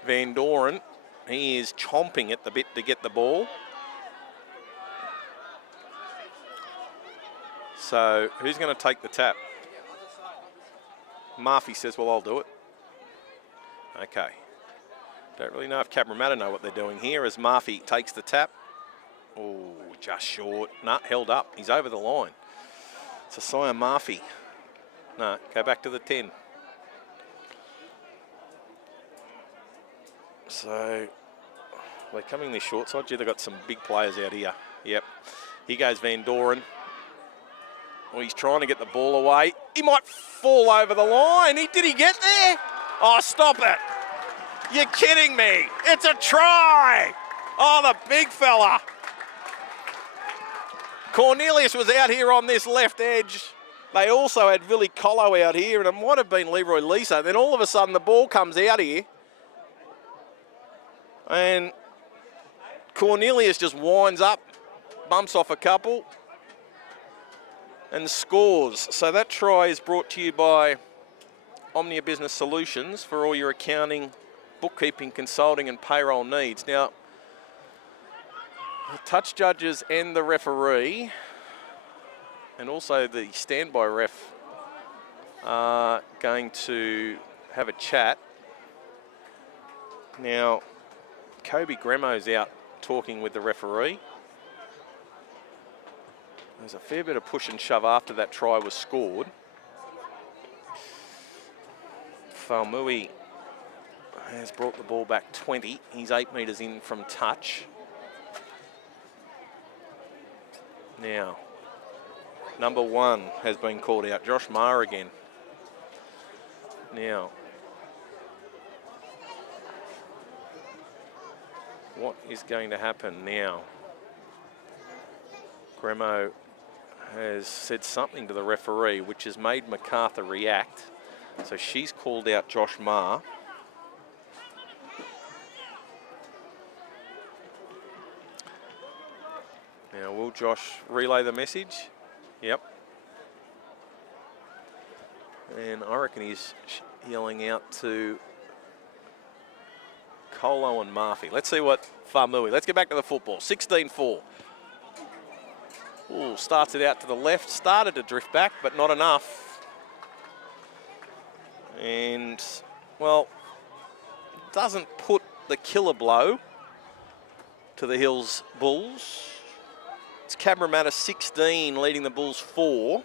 Van Doren, he is chomping at the bit to get the ball. So who's going to take the tap? Murphy says, well, I'll do it. Okay. Don't really know if Cabramatta know what they're doing here as Murphy takes the tap. Oh, just short. Nah, held up. He's over the line. It's Isaiah Murphy. No, go back to the 10. So they're coming this short side. Gee, they've got some big players out here. Yep. Here goes Van Doren. Well, he's trying to get the ball away. He might fall over the line. Did he get there? Oh, stop it. You're kidding me. It's a try. Oh, the big fella. Cornelius was out here on this left edge. They also had Billy Collo out here, and it might have been Leroy Lisa. Then all of a sudden the ball comes out here. And Cornelius just winds up, bumps off a couple, and scores. So that try is brought to you by Omnia Business Solutions for all your accounting, bookkeeping, consulting and payroll needs. Now, the touch judges and the referee and also the standby ref are going to have a chat. Now, Kobe Gremo's out talking with the referee. There's a fair bit of push and shove after that try was scored. Falmui has brought the ball back 20. He's 8 metres in from touch. Now, number 1 has been called out, Josh Maher again. Now, what is going to happen now? Gremo has said something to the referee which has made MacArthur react. So she's called out Josh Maher. Now, will Josh relay the message? Yep. And I reckon he's yelling out to Colo and Murphy. Let's see what Falmui. Let's get back to the football. 16-4. Ooh, starts it out to the left. Started to drift back, but not enough. And, well, doesn't put the killer blow to the Hills Bulls. It's Cabramatta 16 leading the Bulls 4.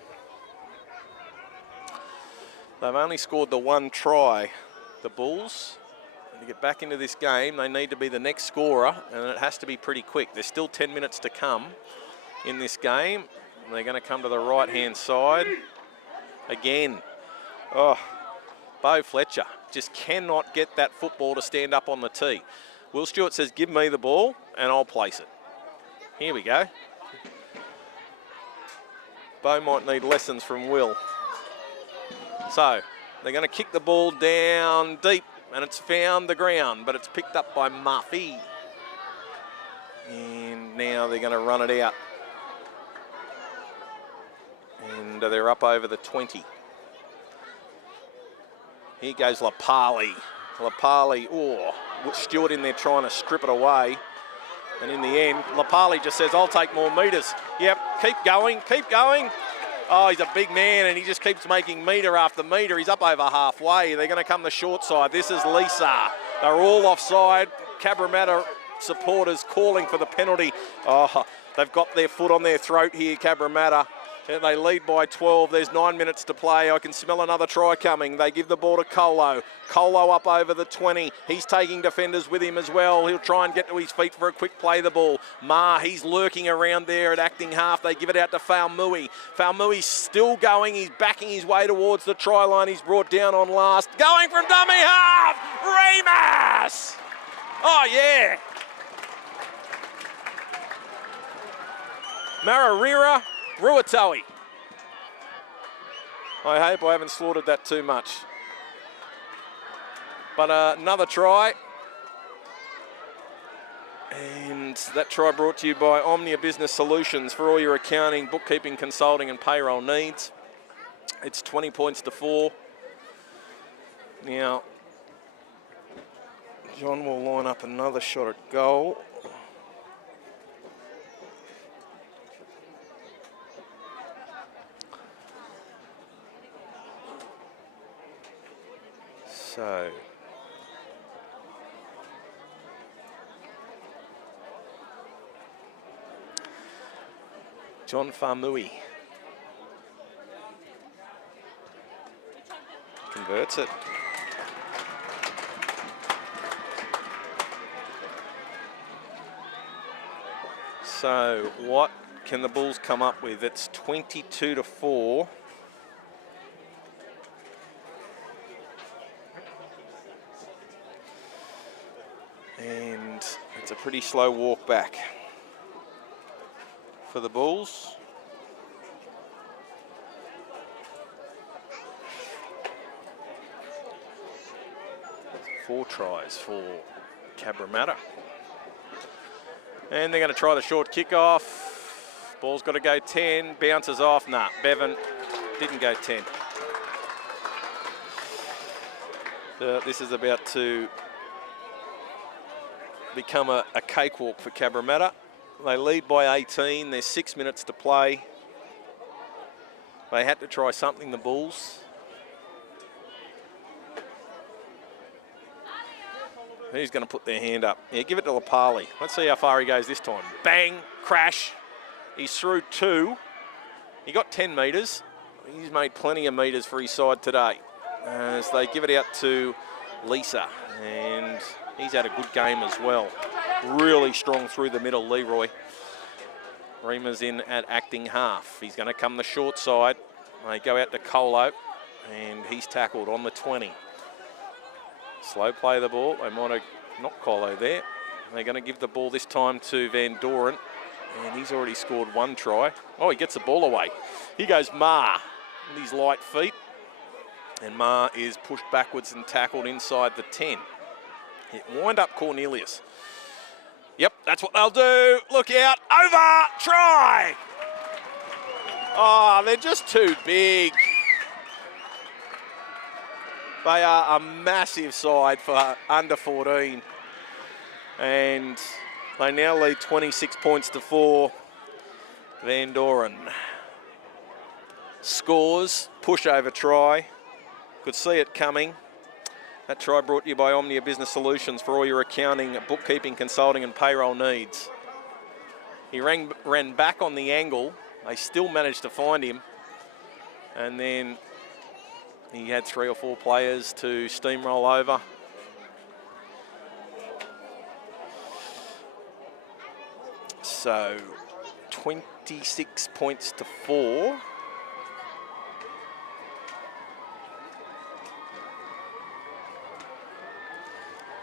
They've only scored the 1 try, the Bulls. And to get back into this game, they need to be the next scorer, and it has to be pretty quick. There's still 10 minutes to come in this game. And they're going to come to the right-hand side. Again, oh, Beau Fletcher just cannot get that football to stand up on the tee. Will Stewart says, give me the ball, and I'll place it. Here we go. Beau might need lessons from Will. So, they're going to kick the ball down deep, and it's found the ground, but it's picked up by Murphy. And now they're going to run it out. And they're up over the 20. Here goes Lapali. Lapali, oh, Stewart in there trying to strip it away. And in the end, Lapali just says, I'll take more metres. Yep, keep going, keep going. Oh, he's a big man and he just keeps making metre after metre. He's up over halfway. They're going to come the short side. This is Lisa. They're all offside. Cabramatta supporters calling for the penalty. Oh, they've got their foot on their throat here, Cabramatta. They lead by 12. There's 9 minutes to play. I can smell another try coming. They give the ball to Colo. Colo up over the 20. He's taking defenders with him as well. He'll try and get to his feet for a quick play the ball. Ma, he's lurking around there at acting half. They give it out to Falmui. Falmui's still going. He's backing his way towards the try line. He's brought down on last. Going from dummy half! Remus! Oh, yeah. Maririra Ruatoe. I hope I haven't slaughtered that too much. But another try. And that try brought to you by Omnia Business Solutions for all your accounting, bookkeeping, consulting and payroll needs. It's 20 points to 4. Now, John will line up another shot at goal. So, John Farmui converts it. So, what can the Bulls come up with? It's 22-4. And it's a pretty slow walk back for the Bulls. Four tries for Cabramatta. And they're going to try the short kick-off. Ball's got to go 10, bounces off. Nah, Bevan didn't go 10. This is about to become a cakewalk for Cabramatta. They lead by 18. There's 6 minutes to play. They had to try something, the Bulls. Who's going to put their hand up? Yeah, give it to Lapali. Let's see how far he goes this time. Bang, crash. He's through 2. He got 10 metres. He's made plenty of metres for his side today. As they give it out to Lisa. And he's had a good game as well. Really strong through the middle, Leroy. Reema's in at acting half. He's going to come the short side. They go out to Colo. And he's tackled on the 20. Slow play the ball. They might have not Colo there. They're going to give the ball this time to Van Doren. And he's already scored 1 try. Oh, he gets the ball away. He goes Ma with his light feet. And Ma is pushed backwards and tackled inside the 10. It wind up Cornelius. Yep, that's what they'll do. Look out. Over. Try. Oh, they're just too big. They are a massive side for under 14. And they now lead 26 points to 4. Van Doren scores, pushover try. Could see it coming. That try brought to you by Omnia Business Solutions for all your accounting, bookkeeping, consulting and payroll needs. He ran back on the angle. They still managed to find him. And then he had 3 or 4 players to steamroll over. So 26 points to 4.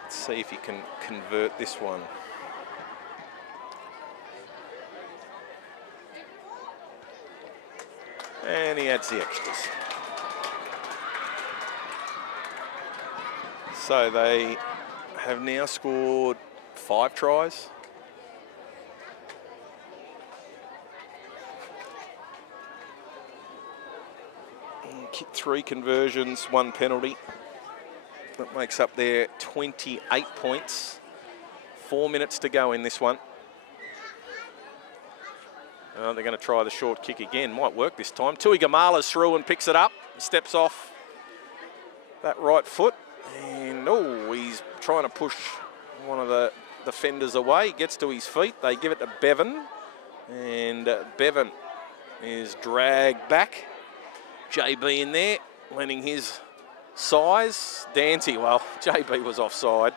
Let's see if he can convert this one. And he adds the extras. So they have now scored 5 tries. Kick 3 conversions, 1 penalty. That makes up their 28 points. 4 minutes to go in this one. They're going to try the short kick again. Might work this time. Tui Gamala's through and picks it up. Steps off that right foot. And, oh, he's trying to push one of the defenders away. Gets to his feet. They give it to Bevan. And Bevan is dragged back. JB in there, lending his size. Dancy, well, JB was offside.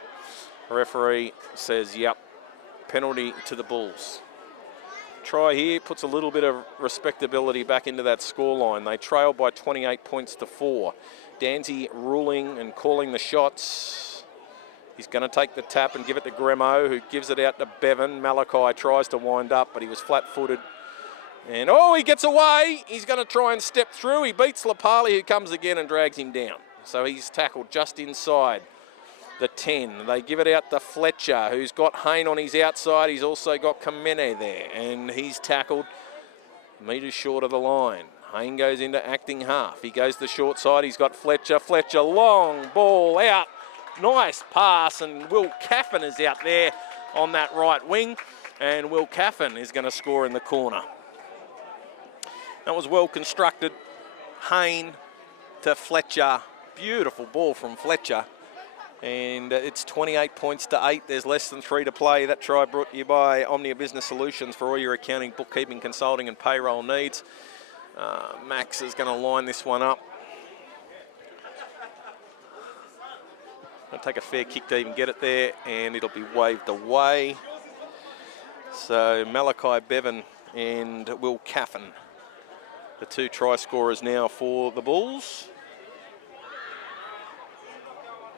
The referee says, yep, penalty to the Bulls. Try here, puts a little bit of respectability back into that scoreline. They trail by 28 points to 4. Dancy ruling and calling the shots. He's going to take the tap and give it to Gremo, who gives it out to Bevan. Malachi tries to wind up, but he was flat-footed. And, oh, he gets away. He's going to try and step through. He beats Lapali, who comes again and drags him down. So he's tackled just inside the 10. They give it out to Fletcher, who's got Hayne on his outside. He's also got Kamene there, and he's tackled metres short of the line. Hayne goes into acting half. He goes to the short side. He's got Fletcher. Fletcher, long ball out. Nice pass, and Will Caffin is out there on that right wing, and Will Caffin is going to score in the corner. That was well constructed. Hayne to Fletcher. Beautiful ball from Fletcher. And it's 28 points to 8. There's less than 3 to play. That try brought to you by Omnia Business Solutions for all your accounting, bookkeeping, consulting and payroll needs. Max is going to line this one up. It'll take a fair kick to even get it there, and it'll be waved away. So Malachi Bevan and Will Caffin, the 2 try scorers now for the Bulls.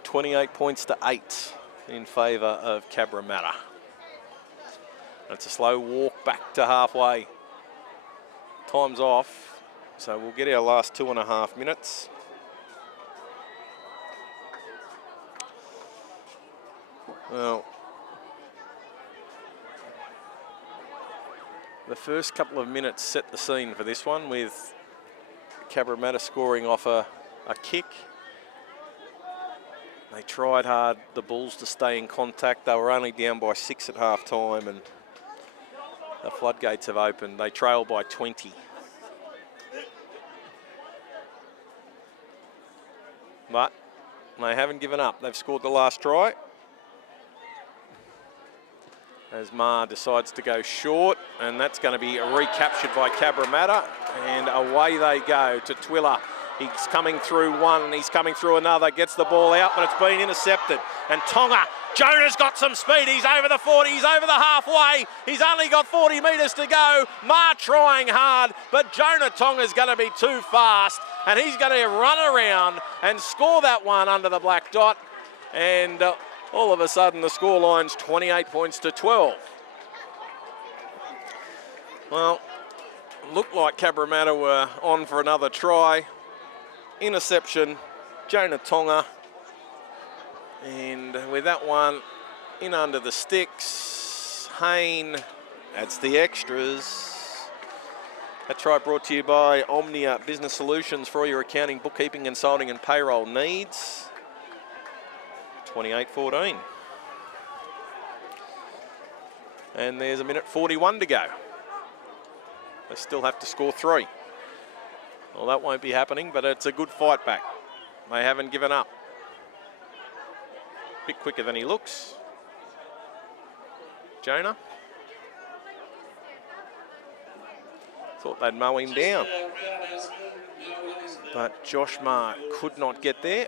28 points to 8 in favour of Cabramatta. It's a slow walk back to halfway. Time's off, so we'll get our last 2.5 minutes. Well, the first couple of minutes set the scene for this one, with Cabramatta scoring off a kick. They tried hard, the Bulls, to stay in contact. They were only down by 6 at half time, and the floodgates have opened. They trail by 20. But they haven't given up. They've scored the last try, as Ma decides to go short, and that's going to be recaptured by Cabramatta, and away they go to Twiller. He's coming through one, and he's coming through another, gets the ball out, but it's been intercepted. And Tonga, Jonah's got some speed. He's over the 40, he's over the halfway. He's only got 40 metres to go. Ma trying hard, but Jonah Tonga's going to be too fast, and he's going to run around and score that one under the black dot. And all of a sudden, the scoreline's 28 points to 12. Well, looked like Cabramatta were on for another try. Interception, Jonah Tonga, and with that one in under the sticks, Hayne adds the extras. That try brought to you by Omnia Business Solutions for all your accounting, bookkeeping, consulting and payroll needs. 28-14. And there's a minute 41 to go. They still have to score 3. Well, that won't be happening, but it's a good fight back. They haven't given up. A bit quicker than he looks. Jonah. Thought they'd mow him down. But Josh Marr could not get there.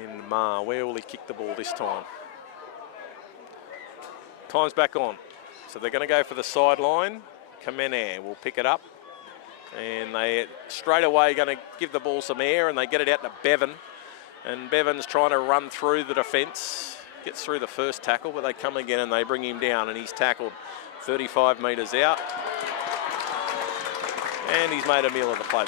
And Marr, where will he kick the ball this time? Time's back on. So they're going to go for the sideline. Kamene will pick it up, and they straight away going to give the ball some air, and they get it out to Bevan, and Bevan's trying to run through the defence, gets through the first tackle, but they come again and they bring him down, and he's tackled 35 metres out, and he's made a meal of the play.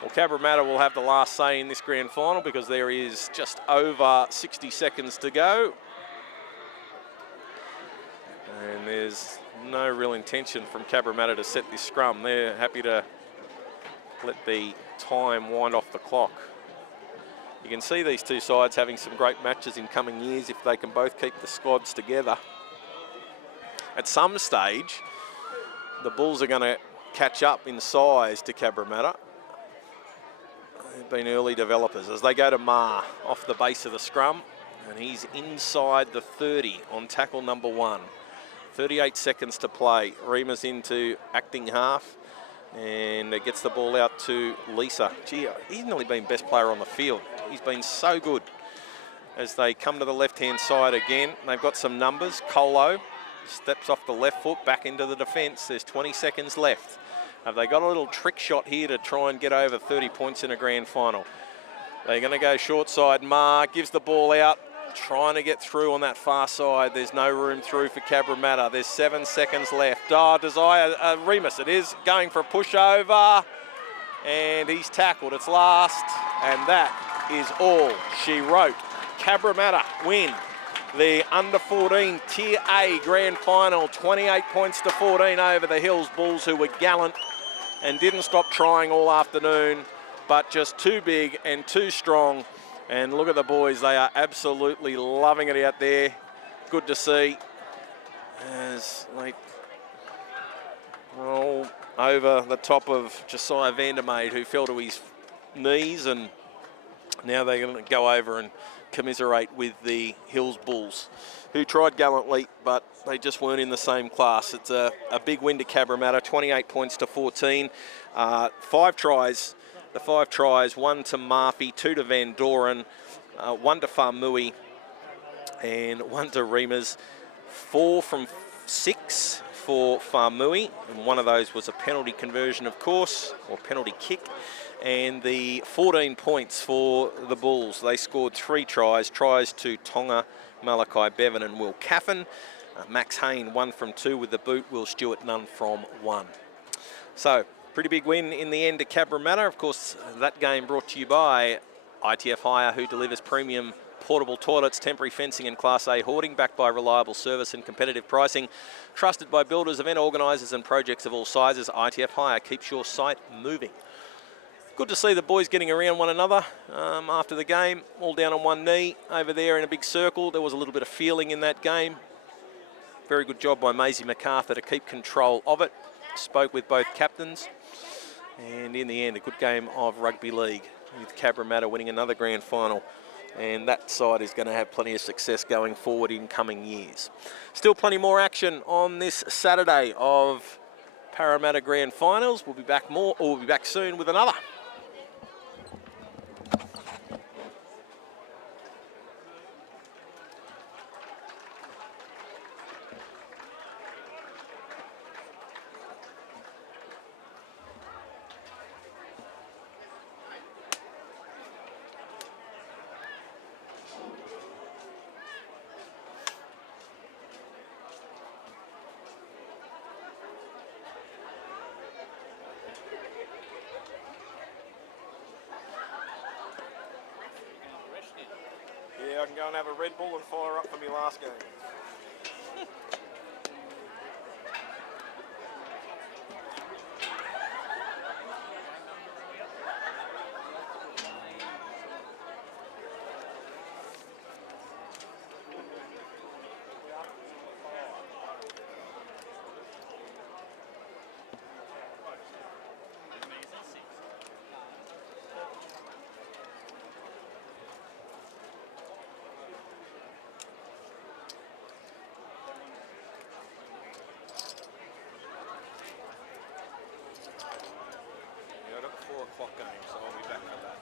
Well, Cabramatta will have the last say in this grand final, because there is just over 60 seconds to go. And there's no real intention from Cabramatta to set this scrum. They're happy to let the time wind off the clock. You can see these two sides having some great matches in coming years if they can both keep the squads together. At some stage, the Bulls are going to catch up in size to Cabramatta. They've been early developers as they go to Ma off the base of the scrum, and he's inside the 30 on tackle number 1. 38 seconds to play. Rima's into acting half, and it gets the ball out to Lisa. Gee, he's nearly been best player on the field. He's been so good. As they come to the left-hand side again, they've got some numbers. Colo steps off the left foot back into the defence. There's 20 seconds left. Have they got a little trick shot here to try and get over 30 points in a grand final? They're going to go short side. Ma gives the ball out, trying to get through on that far side. There's no room through for Cabramatta. There's 7 seconds left. Remus, it is, going for a pushover, and he's tackled. It's last, and that is all she wrote. Cabramatta win the under-14 Tier A Grand Final, 28 points to 14 over the Hills Bulls, who were gallant and didn't stop trying all afternoon, but just too big and too strong. And look at the boys, they are absolutely loving it out there. Good to see as they roll over the top of Josiah Vandermeid, who fell to his knees, and now they're going to go over and commiserate with the Hills Bulls, who tried gallantly, but they just weren't in the same class. It's a big win to Cabramatta, 28 points to 14. 5 tries, the 5 tries, 1 to Murphy, 2 to Van Doren, 1 to Farmui, and 1 to Reemers. 4 from 6 for Farmui, and one of those was a penalty conversion, of course, or penalty kick. And the 14 points for the Bulls. They scored 3 tries to Tonga, Malachi Bevan and Will Caffin. Max Hayne, 1 from 2 with the boot. Will Stewart, none from 1. So, pretty big win in the end to Cabramatta. Of course, that game brought to you by ITF Hire, who delivers premium portable toilets, temporary fencing and Class A hoarding, backed by reliable service and competitive pricing. Trusted by builders, event organisers and projects of all sizes, ITF Hire keeps your site moving. Good to see the boys getting around one another after the game, all down on one knee over there in a big circle. There was a little bit of feeling in that game. Very good job by Maisie MacArthur to keep control of it. Spoke with both captains. And in the end, a good game of rugby league with Cabramatta winning another grand final. And that side is going to have plenty of success going forward in coming years. Still plenty more action on this Saturday of Parramatta Grand Finals. We'll be back soon with another. Yeah, I can go and have a Red Bull and fire up for my last game. Yeah, I got the 4 o'clock game, so I'll be back for that.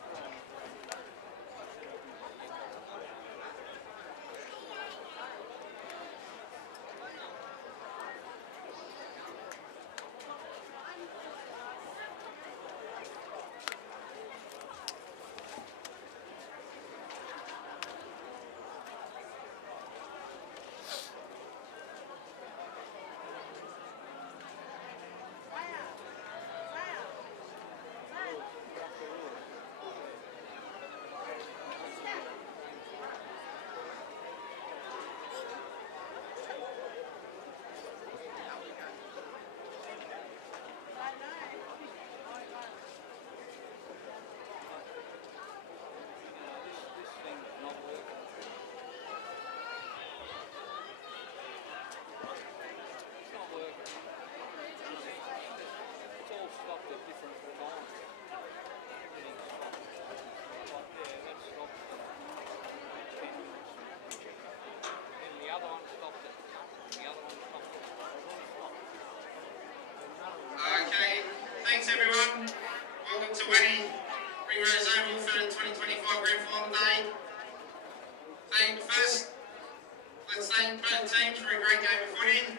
Okay, thanks everyone. Welcome to Ringrose Oval for the 2025 Grand Final Day. Let's thank both teams for a great game of footy.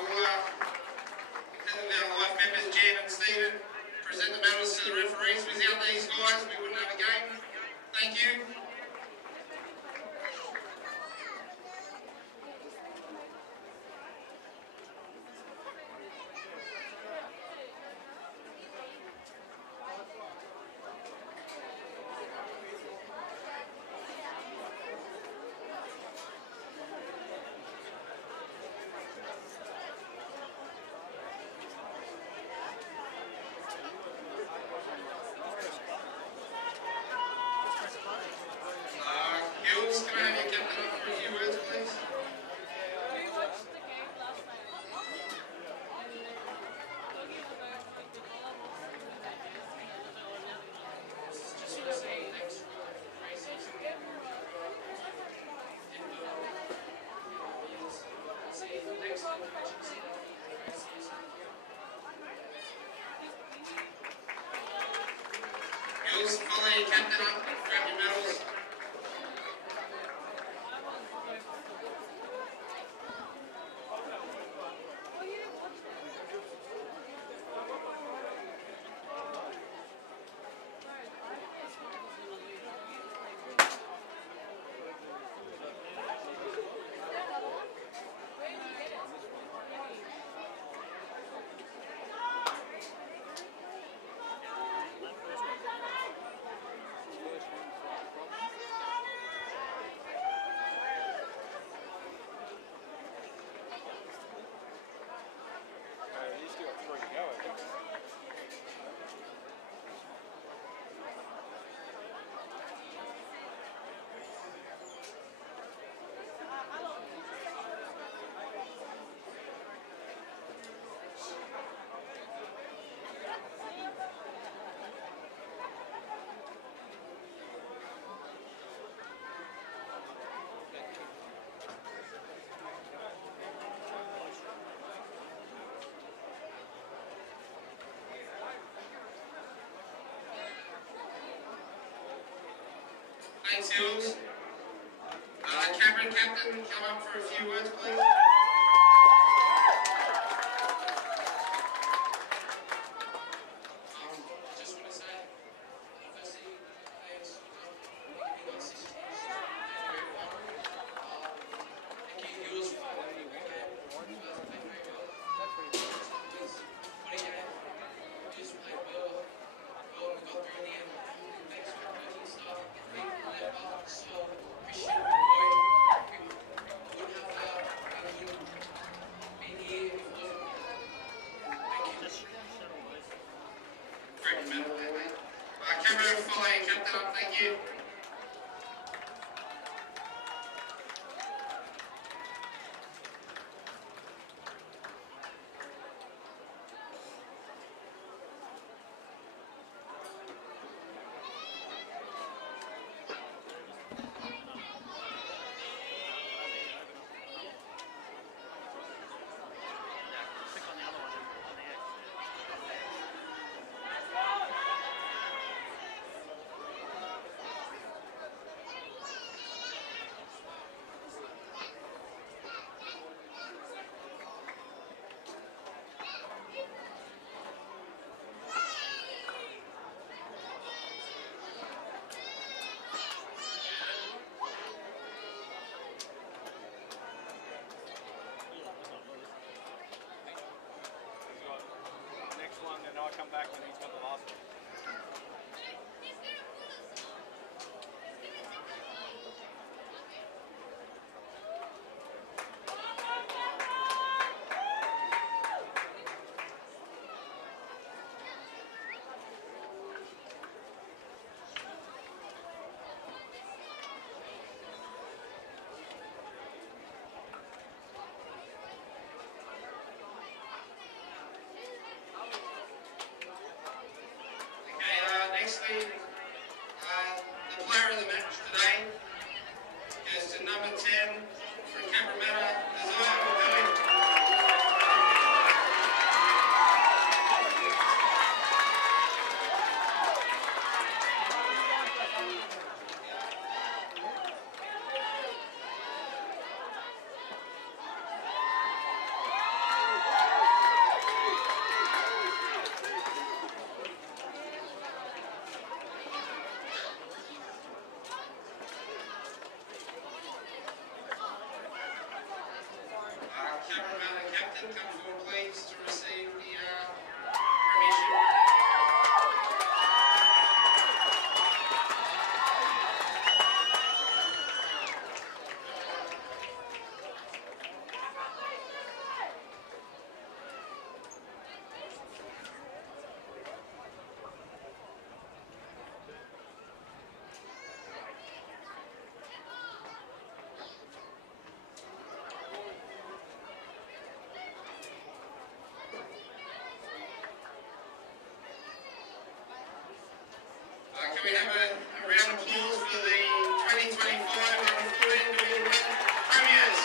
We'll have our life members, Jan and Stephen, present the medals to the referees. Without these guys, we wouldn't have a game. Thank you. fly your captain up, grab your medals. You still got 3 to go, I think. Thanks, Hills. Cameron captain, come up for a few words, please. Just want to say, firstly, thanks for giving us this chance. Thank you, Hills, for the game. You guys played very well. Just what a game. Just played well. We got through in the end. Thanks for the coaching staff. So appreciate it. We wouldn't have been here if it wasn't. Thank you. Great medal there, mate. Camera following captain up, thank you. I'll come back when he's got the last one. Nextly, the player of the match today goes to number 10 for Cabramatta, Cabramatta captain, come forward please to receive the premiership. Can we have a round of applause for the 2025 premiers?